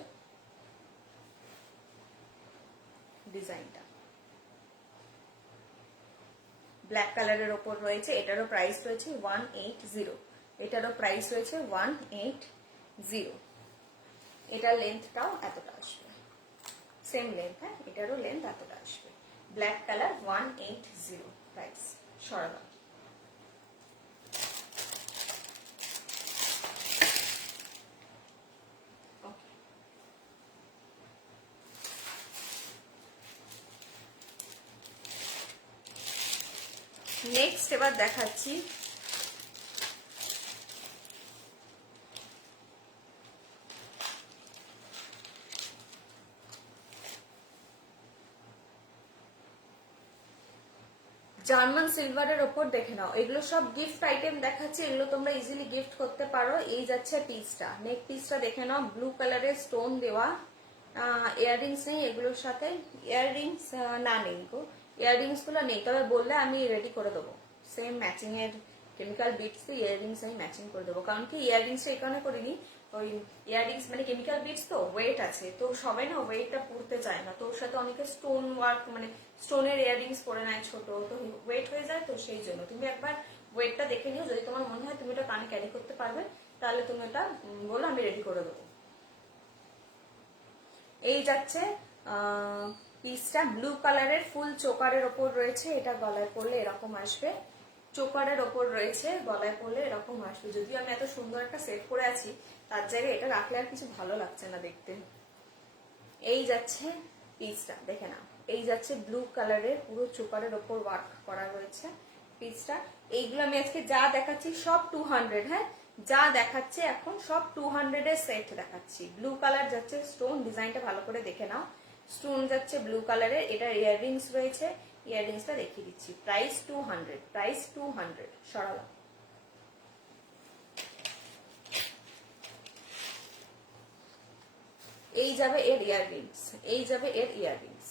ডিজাইনটা। ব্ল্যাক কালারের ওপর রয়েছে, এটারও প্রাইস রয়েছে 180। এটারও প্রাইস রয়েছে 180। এটার লেন্থটাও এতটা আসবে, সেম লেন্থ, হ্যাঁ, এটারও লেন্থ এতটা আসবে। Black colour 180 price. সরালাম। নেক্সট এবার দেখাচ্ছি জার্মান সিলভারের ওপর, দেখে নাও। এগুলো সব গিফট আইটেম দেখাচ্ছি, এগুলো তোমরা ইজিলি গিফট করতে পারো। এই যাচ্ছে পিসটা, নেক পিসটা দেখে নাও, ব্লু কালারের স্টোন দেওয়া। ইয়াররিংস নেই এগুলোর সাথে, ইয়াররিংস না নেই গো, ইয়াররিংস গুলো নেই, তবে বললে আমি রেডি করে দেবো। সেম ম্যাচিং এর কেমিক্যাল বিটস দিয়ে ইয়াররিংস আমি ম্যাচিং করে দেবো। কারণ কি ইয়াররিংসটা এই কারণে করিনি, ওই ইয়াররিংস মানে কেমিক্যাল বিটস তো ওয়েট আছে, তো সবাই না ওয়েটটা পড়তে চায় না, তো ওর সাথে অনেকে স্টোন ওয়ার্ক মানে স্টোনের ইয়াররিংস পরে নেয় ছোট, তো ওয়েট হয়ে যায়, তো সেই জন্য তুমি একবার ওয়েটটা দেখে নিও। যদি তোমার মনে হয় তুমি এটা কানে ক্যারি করতে পারবে, তাহলে তুমি এটা বলো, আমি রেডি করে দেবো। এই যাচ্ছে পিসটা, ব্লু কালারের ফুল চোকারের ওপর রয়েছে। এটা গলায় পরলে এরকম আসবে, চোকারের ওপর রয়েছে, গলায় পরলে এরকম আসবে। যদিও আমি এত সুন্দর একটা সেট করে আছি, তার জায়গায় এটা রাখলে আর কিছু ভালো লাগছে না দেখতে। এই যাচ্ছে পিসটা, দেখে নাও। এই যাচ্ছে ব্লু কালারের পুরো চোকারের ওপর ওয়ার্ক করা রয়েছে পিসটা। এইগুলো আমি আজকে যা দেখাচ্ছি সব 200, হ্যাঁ, যা দেখাচ্ছে এখন সব 200 এর সেট দেখাচ্ছি। ব্লু কালার যাচ্ছে স্টোন, ডিজাইনটা ভালো করে দেখে নাও। স্টোন যাচ্ছে ব্লু কালারের, এটা ইয়াররিংস রয়েছে, ইয়াররিংসটা দেখিয়ে দিচ্ছি। Price 200, price 200। সরালাম। এই যাবে এর ইয়াররিংস, এই যাবে এর ইয়াররিংস,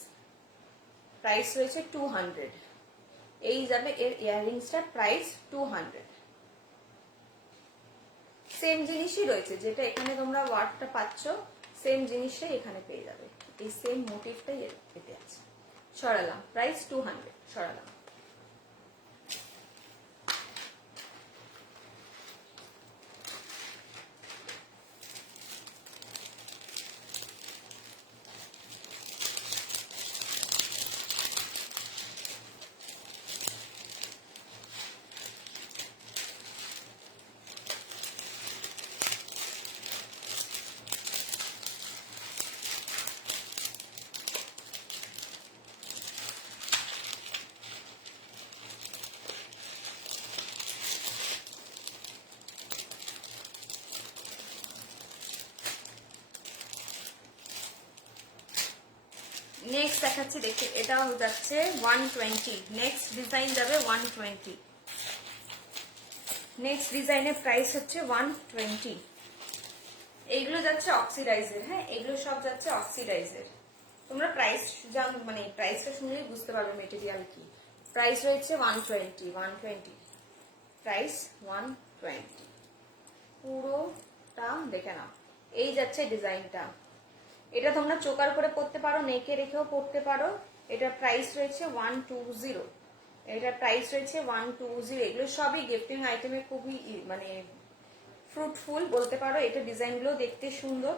প্রাইস রয়েছে 200। এই যাবে এর ইয়াররিংসটার প্রাইস 200। সেম জিনিসই রয়েছে, যেটা এখানে তোমরা ওয়ার্কটা পাচ্ছ, সেম জিনিসটাই এখানে পেয়ে যাবে, এই সেম মোটিভটাই এতে আছে। সরালাম, প্রাইস 200। সরালাম। নেক্সট দেখাচ্ছি, দেখি এটাও যাচ্ছে 120। নেক্সট ডিজাইন যাবে 120। নেক্সট ডিজাইনের প্রাইস হচ্ছে 120। এইগুলো যাচ্ছে অক্সিডাইজের। হ্যাঁ, এগুলো সব যাচ্ছে অক্সিডাইজের। তোমরা প্রাইস মানে প্রাইসটা শুনলেই বুঝতে পারবে মেটেরিয়াল কি। প্রাইস রয়েছে 120। প্রাইস 120। পুরোটা দেখে নাও। এই যাচ্ছে ডিজাইনটা। এটা তোমরা চোকার করে পরতে পারো, নেকে রেখেও পরতে পারো। এটার প্রাইস রয়েছে 120। এটার প্রাইস রয়েছে 120। এগুলো সবই গিফটিং আইটেমে খুবই মানে ফ্রুটফুল বলতে পারো। এটা ডিজাইনগুলো দেখতে সুন্দর।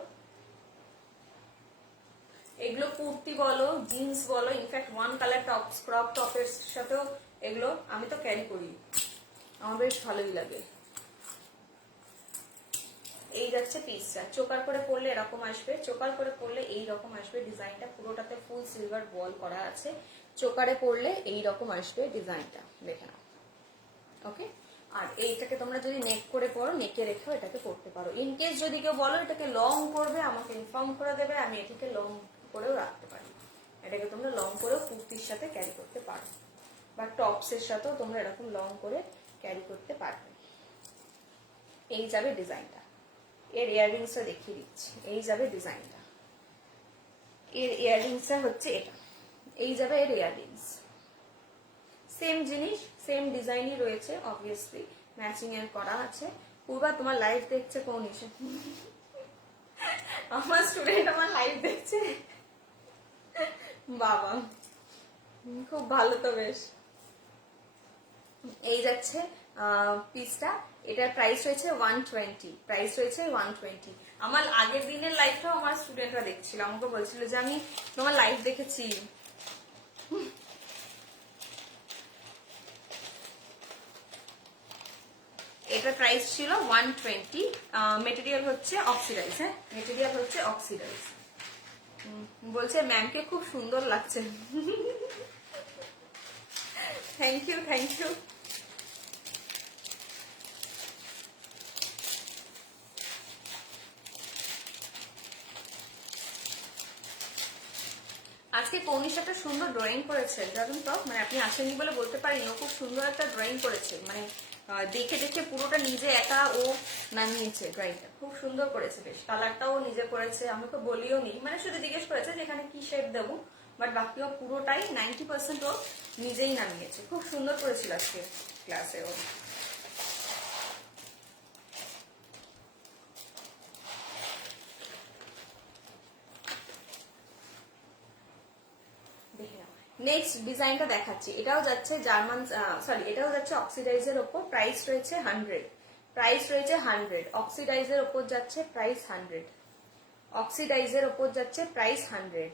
এগুলো কুর্তি বলো, জিন্স বলো, in fact one colour top, crop টপের সাথেও এগুলো আমি তো ক্যারি করি, আমার বেশ ভালোই লাগে। এই যাচ্ছে পিসটা। চোকার করে পরলে এরকম আসবে, চোকার করে পরলে এই রকম আসবে ডিজাইনটা। পুরোটাতে ফুল সিলভার বল করা আছে। চোকারে পরলে এই রকম আসবে ডিজাইনটা, দেখে নাও। ওকে, আর এইটাকে তোমরা যদি নেক করে পরো, নেকে রেখেও এটাকে পরতে পারো। ইনকেস যদি কেউ বলো এটাকে লং করবে, আমাকে ইনফর্ম করে দেবে, আমি এটাকে লং করেও রাখতে পারি। এটাকে তোমরা লং করেও কুর্তির সাথে ক্যারি করতে পারো, বা টপসের সাথেও তোমরা এরকম লং করে ক্যারি করতে পারবে। এই যাবে ডিজাইনটা। এর ইয়াররিংসটা দেখিয়ে দিচ্ছি। এই যাবে ডিজাইনটা। এর ইয়াররিংসটা হচ্ছে এটা। এই যাবে এর ইয়াররিংস। সেম জিনিস, সেম ডিজাইনই রয়েছে, অবভিয়াসলি ম্যাচিং এর করা আছে। পূর্বা তোমার লাইভ দেখছে কোন ইসে? আমার স্টুডেন্ট আমার লাইভ দেখছে। বাবা, খুব ভালো তো বেশ। এই যাচ্ছে পিসটা। এটার প্রাইস রয়েছে 120। প্রাইস রয়েছে 120। আমার আগের দিনের লাইভটাও আমার স্টুডেন্টরা দেখছিল, আমাকে বলছিল যে আমি তোমার লাইভ দেখেছি। এটা প্রাইস ছিল 120। মেটেরিয়াল হচ্ছে অক্সিডাইজ। হ্যাঁ, মেটেরিয়াল হচ্ছে অক্সিডাইজ। বলছে ম্যামকে খুব সুন্দর লাগছে। Thank you, thank you. আজকে কৌনিশ একটা সুন্দর ড্রয়িং করেছে, জানেন তো, মানে আপনি আসেননি বলে বলতে পারিনি, ও খুব সুন্দর একটা ড্রয়িং করেছে। মানে দেখে দেখে পুরোটা নিজে একা ও নামিয়েছে। ড্রয়িংটা খুব সুন্দর করেছে, বেশ। কালারটাও নিজে করেছে, আমাকে বলিও নি, মানে শুধু জিজ্ঞেস করেছে যে এখানে কি শেড দেবো, বাট বাকিও পুরোটাই 90% ও নিজেই নামিয়েছে। খুব সুন্দর করেছিল আজকে ক্লাসে ও। নেক্সট ডিজাইনটা দেখাচ্ছি। এটাও যাচ্ছে জার্মান, সরি, এটাও যাচ্ছে অক্সিডাইজের ওপর। প্রাইস রয়েছে 100। প্রাইস রয়েছে 100। অক্সিডাইজের ওপর যাচ্ছে, প্রাইস 100। অক্সিডাইজের ওপর যাচ্ছে, প্রাইস 100।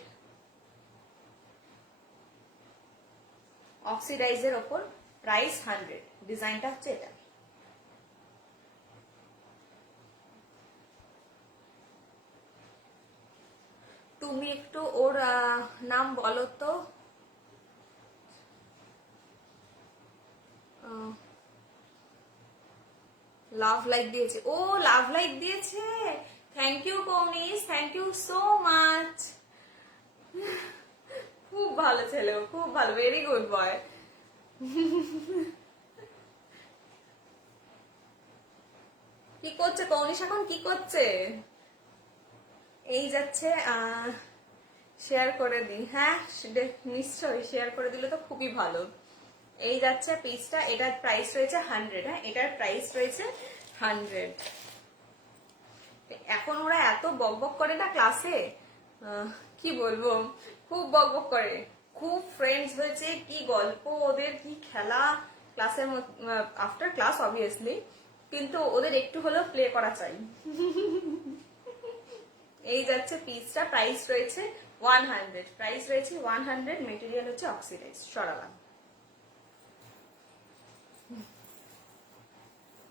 অক্সিডাইজের ওপর প্রাইস 100। ডিজাইনটা হচ্ছে এটা। তুমি একটু ওর নাম বলো তো। লাভ লাইক দিয়েছে, ও লাভ লাইক দিয়েছে। থ্যাংক ইউ কৌনিশ, থ্যাংক ইউ সো মাচ। খুব ভালো ছেলে, খুব ভালো, ভেরি গুড বয়। কি করছে কৌনিশ এখন, কি করছে? এই যাচ্ছে, শেয়ার করে দিই। হ্যাঁ, নিশ্চয়ই শেয়ার করে দিলে তো খুবই ভালো। এই যাচ্ছে পিসটা। এটার প্রাইস রয়েছে 100। হ্যাঁ, এটার প্রাইস রয়েছে 100। এখন ওরা এত বকবক করে না ক্লাসে, কি বলবো, খুব বকবক করে। খুব ফ্রেন্ডস হয়েছে, কি গল্প ওদের, কি খেলা ক্লাসের আফটার ক্লাস অবভিয়াসলি, কিন্তু ওদের একটু হলেও প্লে করা চাই। এই যাচ্ছে পিসটা। প্রাইস রয়েছে 100। প্রাইস রয়েছে 100। মেটেরিয়াল হচ্ছে অক্সিডাইজ। সরালাম।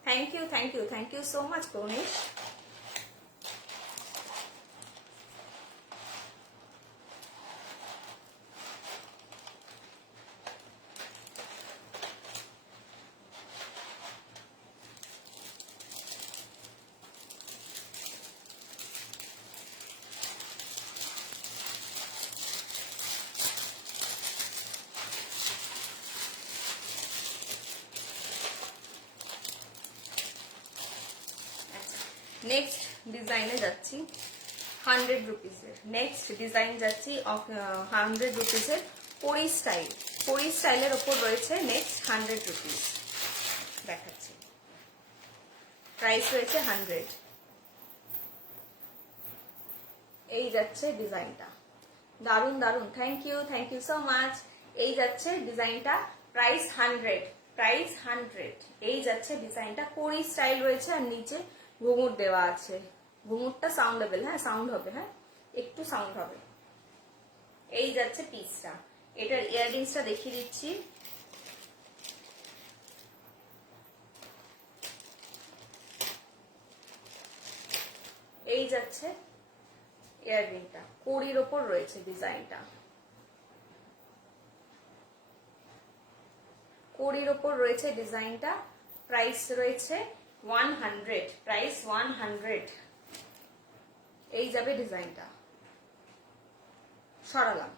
Thank you, thank you, thank you so much কৌনিশ। নেক্সট ডিজাইনে যাচ্ছি 100 রুপিসের। নেক্সট ডিজাইন যাচ্ছি 100 রুপিসের পরি স্টাইল। পরি স্টাইলের ওপর রয়েছে নেক্সট 100 রুপিস দেখাচ্ছি। প্রাইস রয়েছে 100। এই যাচ্ছে ডিজাইনটা, দারুন দারুন, থ্যাংক ইউ সো মাচ। এই যাচ্ছে ডিজাইনটা, প্রাইস 100, প্রাইস 100। এই যাচ্ছে ডিজাইনটা, কোরি স্টাইল রয়েছে আর নিচে ঘুঙুর দেওয়া আছে। ঘুঙুরটা সাউন্ডেবল, হ্যাঁ সাউন্ড হবে, হ্যাঁ একটু সাউন্ড হবে। এই যাচ্ছে পিসটা। এটার ইয়াররিংসটা দেখিয়ে দিচ্ছি। এই যাচ্ছে ইয়াররিংটা, কোরির ওপর রয়েছে ডিজাইনটা, কোরির ওপর রয়েছে ডিজাইনটা। প্রাইস রয়েছে 100, প্রাইস 100। এই যাবে ডিজাইনটা, সরালাম।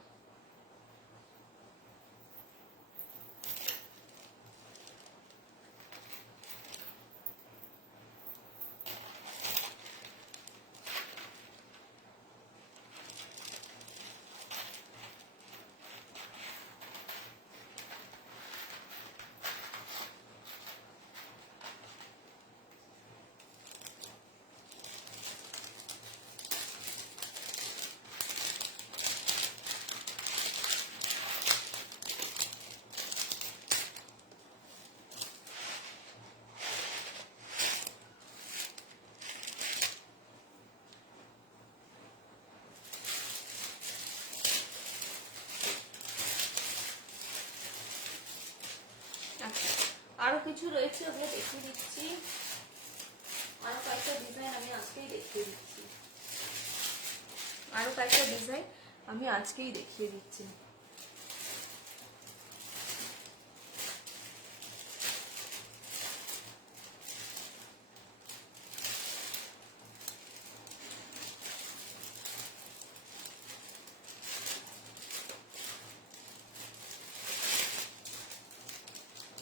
আরো কিছু রয়েছে, ওগুলো দেখিয়ে দিচ্ছি। আরো কয়েকটা ডিজাইন আমি আজকেই দেখিয়ে দিচ্ছি, আরো কয়েকটা ডিজাইন আমি আজকেই দেখিয়ে দিচ্ছি।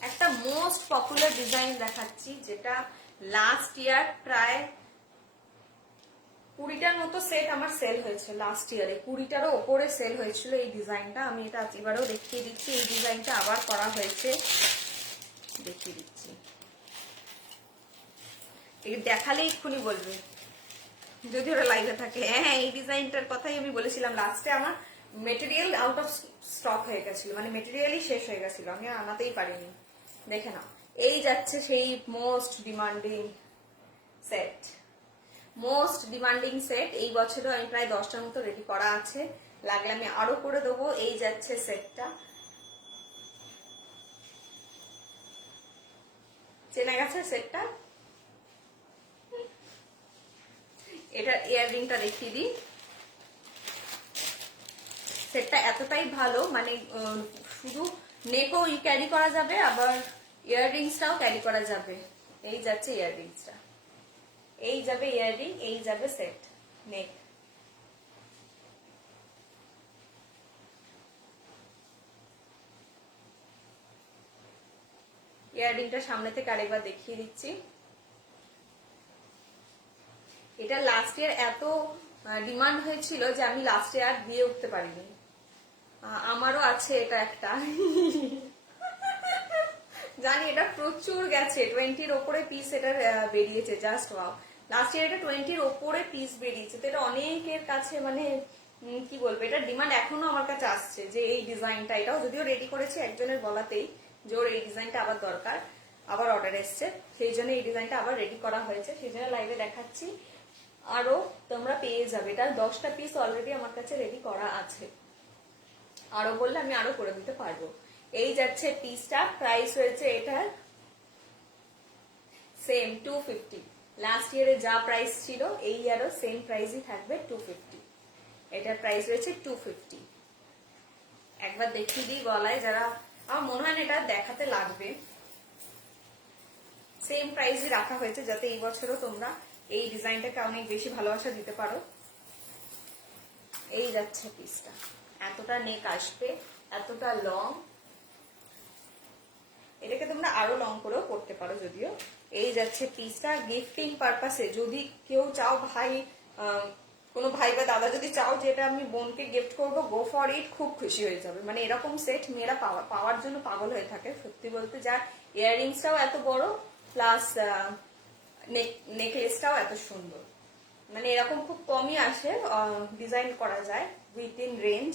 একটা মোস্ট পপুলার ডিজাইন দেখাচ্ছি, যেটা লাস্ট ইয়ার প্রায় 20টার মতো সেট আমার সেল হয়েছে। লাস্ট ইয়ারে 20টারও ওপরে সেল হয়েছিল এই ডিজাইনটা। আমি এটা এবারেও দেখিয়ে দিচ্ছি। এই ডিজাইনটা আবার করা হয়েছে, দেখিয়ে দিচ্ছি। দেখালেই এক্ষুনি বলবে, যদি ওরা লাইভে থাকে। হ্যাঁ, এই ডিজাইনটার কথাই আমি বলেছিলাম লাস্টে। আমার মেটেরিয়াল আউট অফ স্টক হয়ে গেছিল, মানে মেটেরিয়ালই শেষ হয়ে গেছিল, আমি আনাতেই পারিনি। দেখে নাও, এই যাচ্ছে সেই most demanding set, most demanding set. এই বছরও আমি প্রায় 10টার মতো রেডি করা আছে, লাগলে আমি আরো করে দেবো। এই যাচ্ছে সেটটা, চেনা গেছে সেটটা। এটার ইয়াররিংটা দেখিয়ে দিই। সেটটা এতটাই ভালো, মানে শুধু নেকও ক্যারি করা যাবে, আবার ইয়াররিংসটাও ক্যারি করা যাবে। এই যাচ্ছে ইয়াররিংসটা, এই যাবে ইয়াররিং, এই যাবে সেট নেক। ইয়াররিংটা সামনে থেকে আরেকবার দেখিয়ে দিচ্ছি। এটা লাস্ট ইয়ার এত ডিমান্ড হয়েছিল যে আমি লাস্ট ইয়ার দিয়ে উঠতে পারিনি। আমারও আছে এটা একটা জানি এটা প্রচুর গেছে, 20-র ওপরে পিস এটা বেরিয়েছে। জাস্ট ওয়াও, লাস্ট ইয়ার এটা 20-র ওপরে পিস বেরিয়েছে। তো এটা অনেকের কাছে, মানে কি বলবো, এটা ডিমান্ড এখনো আমার কাছে আসছে যে এই ডিজাইনটা। এটাও যদিও রেডি করেছে একজনের বলাতেই, যে ওর এই ডিজাইনটা আবার দরকার, আবার অর্ডার এসছে, সেই জন্য এই ডিজাইনটা আবার রেডি করা হয়েছে, সেই জন্য লাইভে দেখাচ্ছি। আরো তোমরা পেয়ে যাবে, এটা 10টা পিস অলরেডি আমার কাছে রেডি করা আছে। আরো বললে আমি আরো করে দিতে পারবো। এই যাচ্ছে পিসটা, প্রাইস হয়েছে এটার সেম 250। লাস্ট ইয়ারে যা প্রাইস ছিল এই ইয়ারও সেম প্রাইসই থাকবে, 250। এটার প্রাইস রয়েছে 250। একবার দেখিয়ে দিই গলায়, যারা আমার মনে হয় এটা দেখাতে লাগবে। সেম প্রাইসই রাখা হয়েছে, যাতে এই বছরও তোমরা এই ডিজাইনটাকে অনেক বেশি ভালোবাসা দিতে পারো। এই যাচ্ছে পিসটা, এতটা নেক আসবে, এতটা লং। এটাকে তোমরা আরো লং করেও করতে পারো যদিও। এই যাচ্ছে পিসটা গিফটিং পারপাসে, যদি কেউ চাও ভাই কোনো ভাই বা দাদা যদি চাও যে এটা আমি বোনকে গিফট করবো, গো ফর ইট, খুব খুশি হয়ে যাবে। মানে এরকম সেট মেয়েরা পাওয়ার জন্য পাগল হয়ে থাকে সত্যি বলতে, যার ইয়াররিংসটাও এত বড় প্লাস নেকলেসটাও এত সুন্দর। মানে এরকম খুব কমই আসে, ডিজাইন করা যায় উইথিন রেঞ্জ।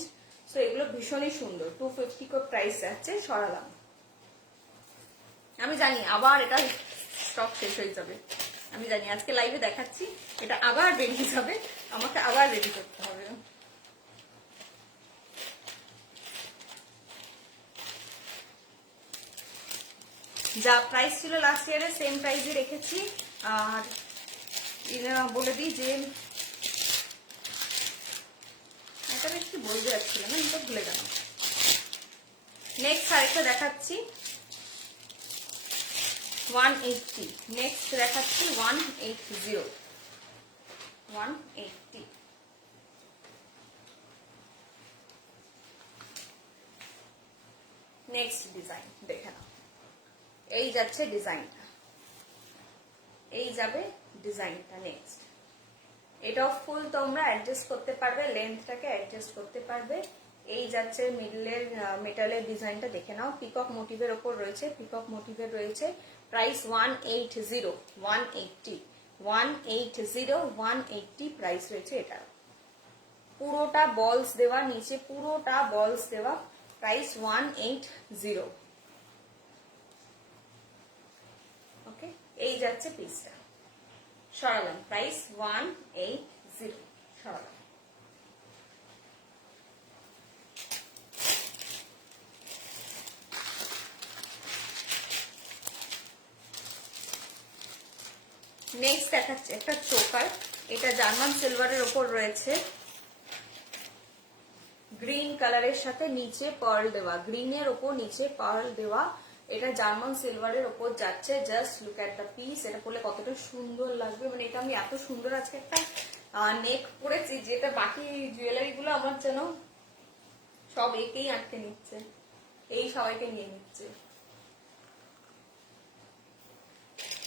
সো এগুলো ভীষণই সুন্দর। 250 করে প্রাইস যাচ্ছে। সরালাম, আমি জানি আবার এটা স্টক শেষ হয়ে যাবে, আমি জানি। আজকে লাইভে দেখাচ্ছি, এটা আবার বেরিয়ে যাবে, আমাকে আবার রেডি করতে হবে। যা প্রাইস ছিল লাস্ট ইয়ারে সেম প্রাইসই রেখেছি। আর বলে দিই যে এটা বেশ কি বলতে যাচ্ছিল না, এটা ভুলে গেলাম। নেক্সট আরেকটা দেখাচ্ছি 180, নেক্সট দেখাচ্ছি 180, 180। নেক্সট ডিজাইন দেখে নাও, এই যাচ্ছে ডিজাইনটা, এই যাবে ডিজাইনটা নেক্সট। এটাও ফুল তোমরা অ্যাডজাস্ট করতে পারবে, লেন্থটাকে অ্যাডজাস্ট করতে পারবে। এই যাচ্ছে মিডলের মেটালের ডিজাইনটা দেখে নাও, পিকক মোটিভের ওপর রয়েছে, পিকক মোটিভের রয়েছে। প্রাইস 180, 180, 180, 180 প্রাইস রয়েছে এটার। পুরোটা বলস দেওয়া, নিচে পুরোটা বলস দেওয়া। প্রাইস 180। ওকে, এই যাচ্ছে পিসটা। সরালাম, প্রাইস 180, সরালাম। নেক্সট দেখাচ্ছে একটা চোকার, এটা জার্মান সিলভারের ওপর রয়েছে, গ্রিন কালারের সাথে নিচে পার্ল দেওয়া, গ্রিনের ওপর নিচে পার্ল দেওয়া। এটা জার্মান সিলভারের ওপর যাচ্ছে। Just look at the piece, এটা পরলে কতটা সুন্দর লাগবে। মানে এটা আমি এত সুন্দর আজকে একটা নেক পরেছি, যেটা বাকি জুয়েলারি গুলো আমার যেন সব একেই আটকে নিচ্ছে, এই সবাইকে নিয়ে নিচ্ছে।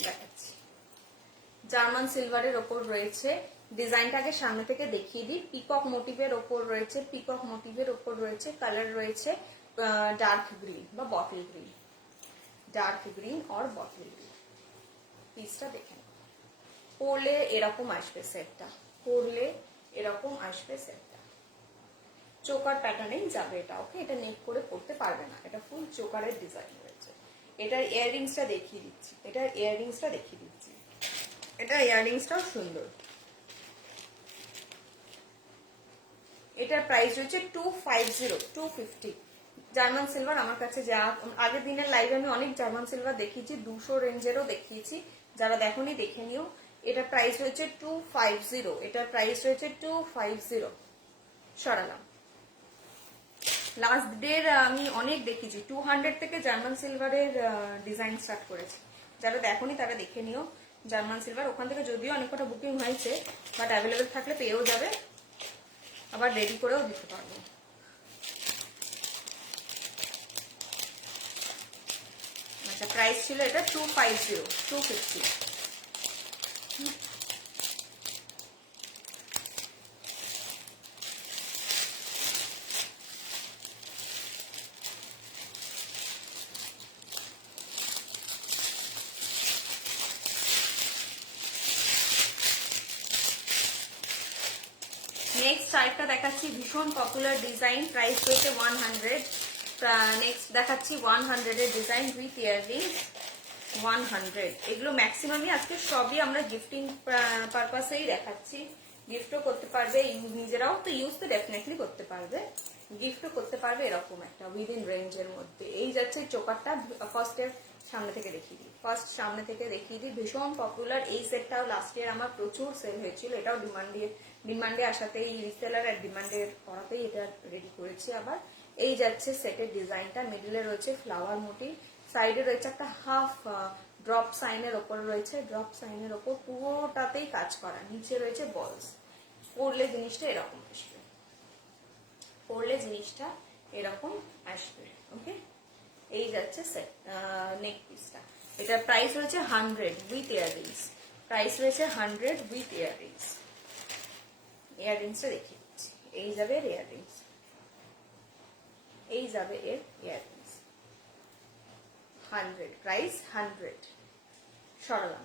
দেখাচ্ছি, জার্মান সিলভারের ওপর রয়েছে। ডিজাইনটাকে সামনে থেকে দেখিয়ে দিই। পিকক মোটিভের ওপর রয়েছে, পিকক মোটিভের ওপর রয়েছে। কালার রয়েছে ডার্ক গ্রিন বা bottle green, dark green or bottle green. পিসটা দেখেন, পরলে এরকম আসবে সেটটা, পরলে এরকম আসবে সেটটা। চোকার প্যাটার্নেই যাবে এটা। ওকে, এটা নেক করে পরতে পারবে না, এটা ফুল চোকারের ডিজাইন রয়েছে। এটার ইয়াররিংসটা দেখিয়ে দিচ্ছি, এটার ইয়াররিংসটা দেখিয়ে দিচ্ছি। এটা ইয়াররিংসটাও সুন্দর। এটার প্রাইস হচ্ছে 250, 250। জার্মান সিলভার আমার কাছে যা আগের দিনের লাইভে আমি অনেক জার্মান সিলভার দেখিয়েছি, 200 রেঞ্জেরও দেখিয়েছি, যারা দেখোনি দেখে নিও। এটার প্রাইস হচ্ছে 250, এটার প্রাইস হচ্ছে 250। সরালাম। লাস্ট ডের আমি অনেক দেখিয়েছি, 200 থেকে জার্মান সিলভারের ডিজাইন স্টার্ট করেছি। যারা দেখোনি তারা দেখে নিও জার্মান সিলভার। ওখান থেকে যদিও অনেক কটা বুকিং হয়েছে, বাট অ্যাভেলেবেল থাকলে পেয়েও যাবে, আবার রেডি করেও দিতে পারবো। আচ্ছা, প্রাইস ছিল এটা 250, 250। নেক্সট আরেকটা দেখাচ্ছি, ভীষণ পপুলার ডিজাইন, প্রাইস রয়েছে 100। নেক্সট দেখাচ্ছি 100 এর ডিজাইন উইথ ইয়াররিংস, 100। এগুলো ম্যাক্সিমামই আজকে সবই আমরা গিফটিং পারপাসেই দেখাচ্ছি। গিফটও করতে পারবে, নিজেরাও তো ইউজ তো ডেফিনেটলি করতে পারবে, গিফটও করতে পারবে এরকম একটা উইদিন রেঞ্জের মধ্যে। এই যাচ্ছে চোকারটা। ফার্স্টের সামনে থেকে দেখিয়ে দিই, ফার্স্ট সামনে থেকে দেখিয়ে দিই। ভীষণ পপুলার এই সেটটাও লাস্ট ইয়ার আমার প্রচুর সেল হয়েছিল। এটাও ডিমান্ডে আসাতেই, রিসেলার আর ডিমান্ডের করাতেই এটা রেডি করেছি আবার। এই যাচ্ছে সেটের ডিজাইনটা, মিডলে রয়েছে ফ্লাওয়ার মোটিভ, সাইডে রয়েছে একটা হাফ ড্রপ সাইনের ওপর রয়েছে, ড্রপ সাইনের ওপর পুরোটাতেই কাজ করা, নিচে রয়েছে বলস। পরলে জিনিসটা এরকম আসবে, পরলে জিনিসটা এরকম আসবে। ওকে, এই যাচ্ছে সেট নেক পিসটা। এটার প্রাইস রয়েছে 100 উইথ ইয়াররিংস। প্রাইস রয়েছে 100 উইথ ইয়াররিংস। ইয়াররিংসটা দেখিয়ে দিচ্ছি। এই যাবে এর ইয়াররিংস, এই যাবে এর ইয়াররিংস। 100 প্রাইস 100 সরালাম।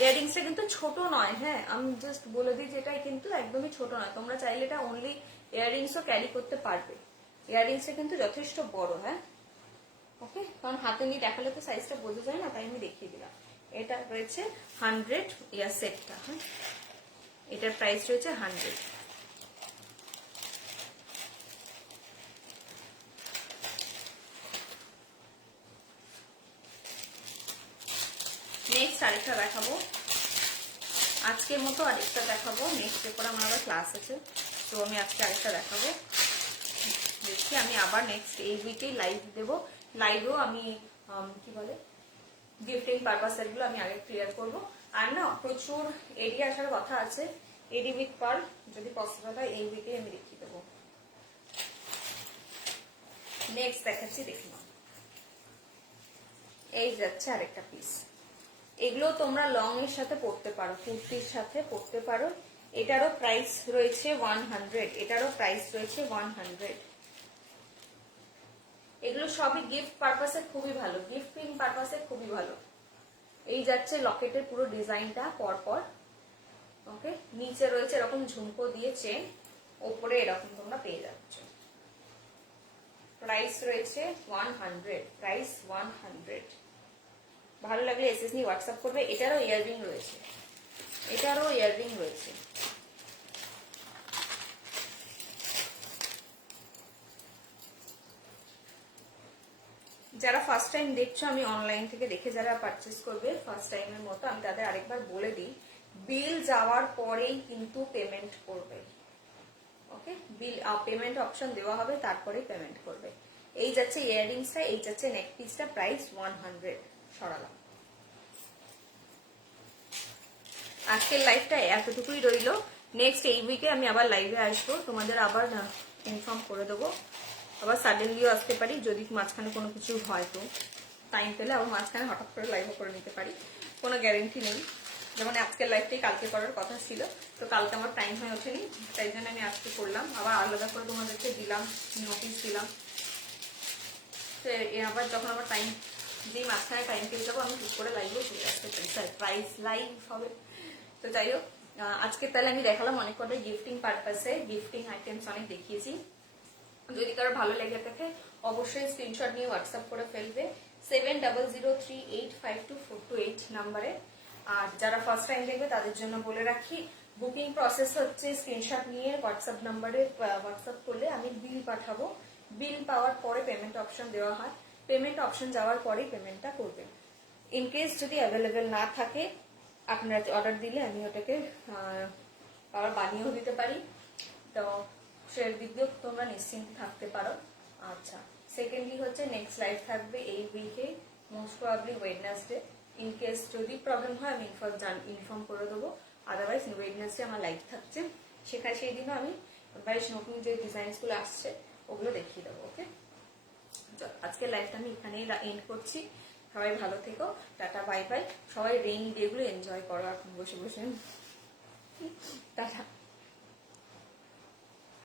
ইয়াররিংসটা কিন্তু ছোট নয়, হ্যাঁ আমি জাস্ট বলে দিই যে এটাই কিন্তু একদমই ছোট নয়। তোমরা চাইলে এটা অনলি ইয়াররিংসও ক্যারি করতে পারবে। ইয়াররিংসটা কিন্তু যথেষ্ট বড়, হ্যাঁ ওকে, কারণ হাতে নিয়ে দেখালে তো সাইজটা বোঝা যায় না, তাই আমি দেখিয়ে দিলাম। এটা রয়েছে 100 ইয়ার সেটটা, হ্যাঁ এটার প্রাইস রয়েছে 100। নেক্সট আরেকটা দেখাবো, আজকের মতো আরেকটা দেখাবো। নেক্সট পেপার আমার আবার ক্লাস আছে, তো আমি আজকে আরেকটা দেখাবো। দেখি আমি আবার নেক্সট এই উইকেই লাইভ দেবো। লাইভেও আমি কি বলে গিফটিং পারপাসের গুলো আমি আগে ক্লিয়ার করব। আর না প্রচুর এডি আসার কথা আছে, এডি উইথ পার্ল যদি পসিবল হয় এই উইকেই আমি দেখিয়ে দেবো। নেক্সট দেখাচ্ছি, দেখি নাও। এই যাচ্ছে আরেকটা পিস। এগুলো তোমরা লং এর সাথে পরতে পারো, কুর্তির সাথে পরতে পারো। এটারও প্রাইস রয়েছে 100, এটারও প্রাইস রয়েছে 100। এগুলো সবই গিফট পারপাসে খুবই ভালো, গিফটিং পারপাসে খুবই ভালো। এই যাচ্ছে লকেটের পুরো ডিজাইনটা পরপর, ওকে, নিচে রয়েছে এরকম ঝুমকো দিয়ে চেন, ওপরে এরকম তোমরা পেয়ে যাচ্ছ। প্রাইস রয়েছে 100, প্রাইস 100। ভালো লাগলে এসএস নিয়ে হোয়াটসঅ্যাপ করবে। এটারও ইয়াররিং রয়েছে, এটারও ইয়াররিং রয়েছে। যারা ফার্স্ট টাইম দেখছো, আমি অনলাইন থেকে দেখে যারা পারচেস করবে ফার্স্ট টাইমের মতো, আমি তাদের আরেকবার বলে দিই, বিল যাওয়ার পরেই কিন্তু পেমেন্ট করবে, ওকে। বিল পেমেন্ট অপশন দেওয়া হবে, তারপরেই পেমেন্ট করবে। এই যাচ্ছে ইয়াররিংসটা, এই যাচ্ছে নেক পিসটা, প্রাইস 100 সরালাম। আজকের লাইভটা এতটুকুই রইলো। নেক্সট এই উইকে আমি আবার লাইভে আসবো, তোমাদের আবার ইনফর্ম করে দেবো। আবার সাডেনলিও আসতে পারি, যদি মাঝখানে কোনো কিছু হয়, তো টাইম পেলে আবার মাঝখানে হঠাৎ করে লাইভও করে নিতে পারি, কোনো গ্যারেন্টি নেই। যেমন আজকের লাইভটাই কালকে করার কথা ছিল, তো কালকে আমার টাইম হয়ে ওঠেনি, তাই জন্য আমি আজকে করলাম। আবার আলাদা করে তোমাদেরকে দিলাম, নোটিস দিলাম। তো আবার যখন আমার টাইম, যেই মাঝখানে টাইম পেয়ে যাবো, আমি ঠিক করে লাইভও চলে আসতে পারি, সারপ্রাইজ লাইভ হবে। তো যাই হোক, আজকে তাহলে আমি দেখালাম অনেক কটা গিফটিং পারপাসে, গিফটিং আইটেমস অনেক দেখিয়েছি। যদি কারো ভালো লেগে থাকে অবশ্যই স্ক্রিনশট নিয়ে হোয়াটসঅ্যাপ করে ফেলবে 7003852428 নাম্বারে। আর যারা ফার্স্ট টাইম দেখবে তাদের জন্য বলে রাখি, বুকিং প্রসেস হচ্ছে স্ক্রিনশট নিয়ে হোয়াটসঅ্যাপ নাম্বারে হোয়াটসঅ্যাপ করলে আমি বিল পাঠাবো। বিল পাওয়ার পরে পেমেন্ট অপশন দেওয়া হয়, পেমেন্ট অপশন যাওয়ার পরেই পেমেন্টটা করবে। ইনকেস যদি অ্যাভেলেবেল না থাকে, আপনারা অর্ডার দিলে আমি ওটাকে আবার বানিয়েও দিতে পারি, তো সেটার দিক দিয়েও তোমরা নিশ্চিন্ত থাকতে পারো। আচ্ছা, সেকেন্ডলি হচ্ছে নেক্সট লাইভ থাকবে এই উইকে, মোস্ট প্রবাবলি ওয়েডনেসডে। ইনকেস যদি প্রবলেম হয় আমি ইনফর্ম করে দেবো, আদারওয়াইজ ওয়েডনেসডে আমার লাইভ থাকছে, সেখানে সেই দিনও আমি বেশ নতুন যে ডিজাইনসগুলো আসছে ওগুলো দেখিয়ে দেবো, ওকে। আজকের লাইভটা আমি এখানেই এন্ড করছি। সবাই ভালো থেকো, টাটা বাই বাই। সবাই রেইনি ডে গুলো এনজয় করো এখন বসে বসে, টাটা।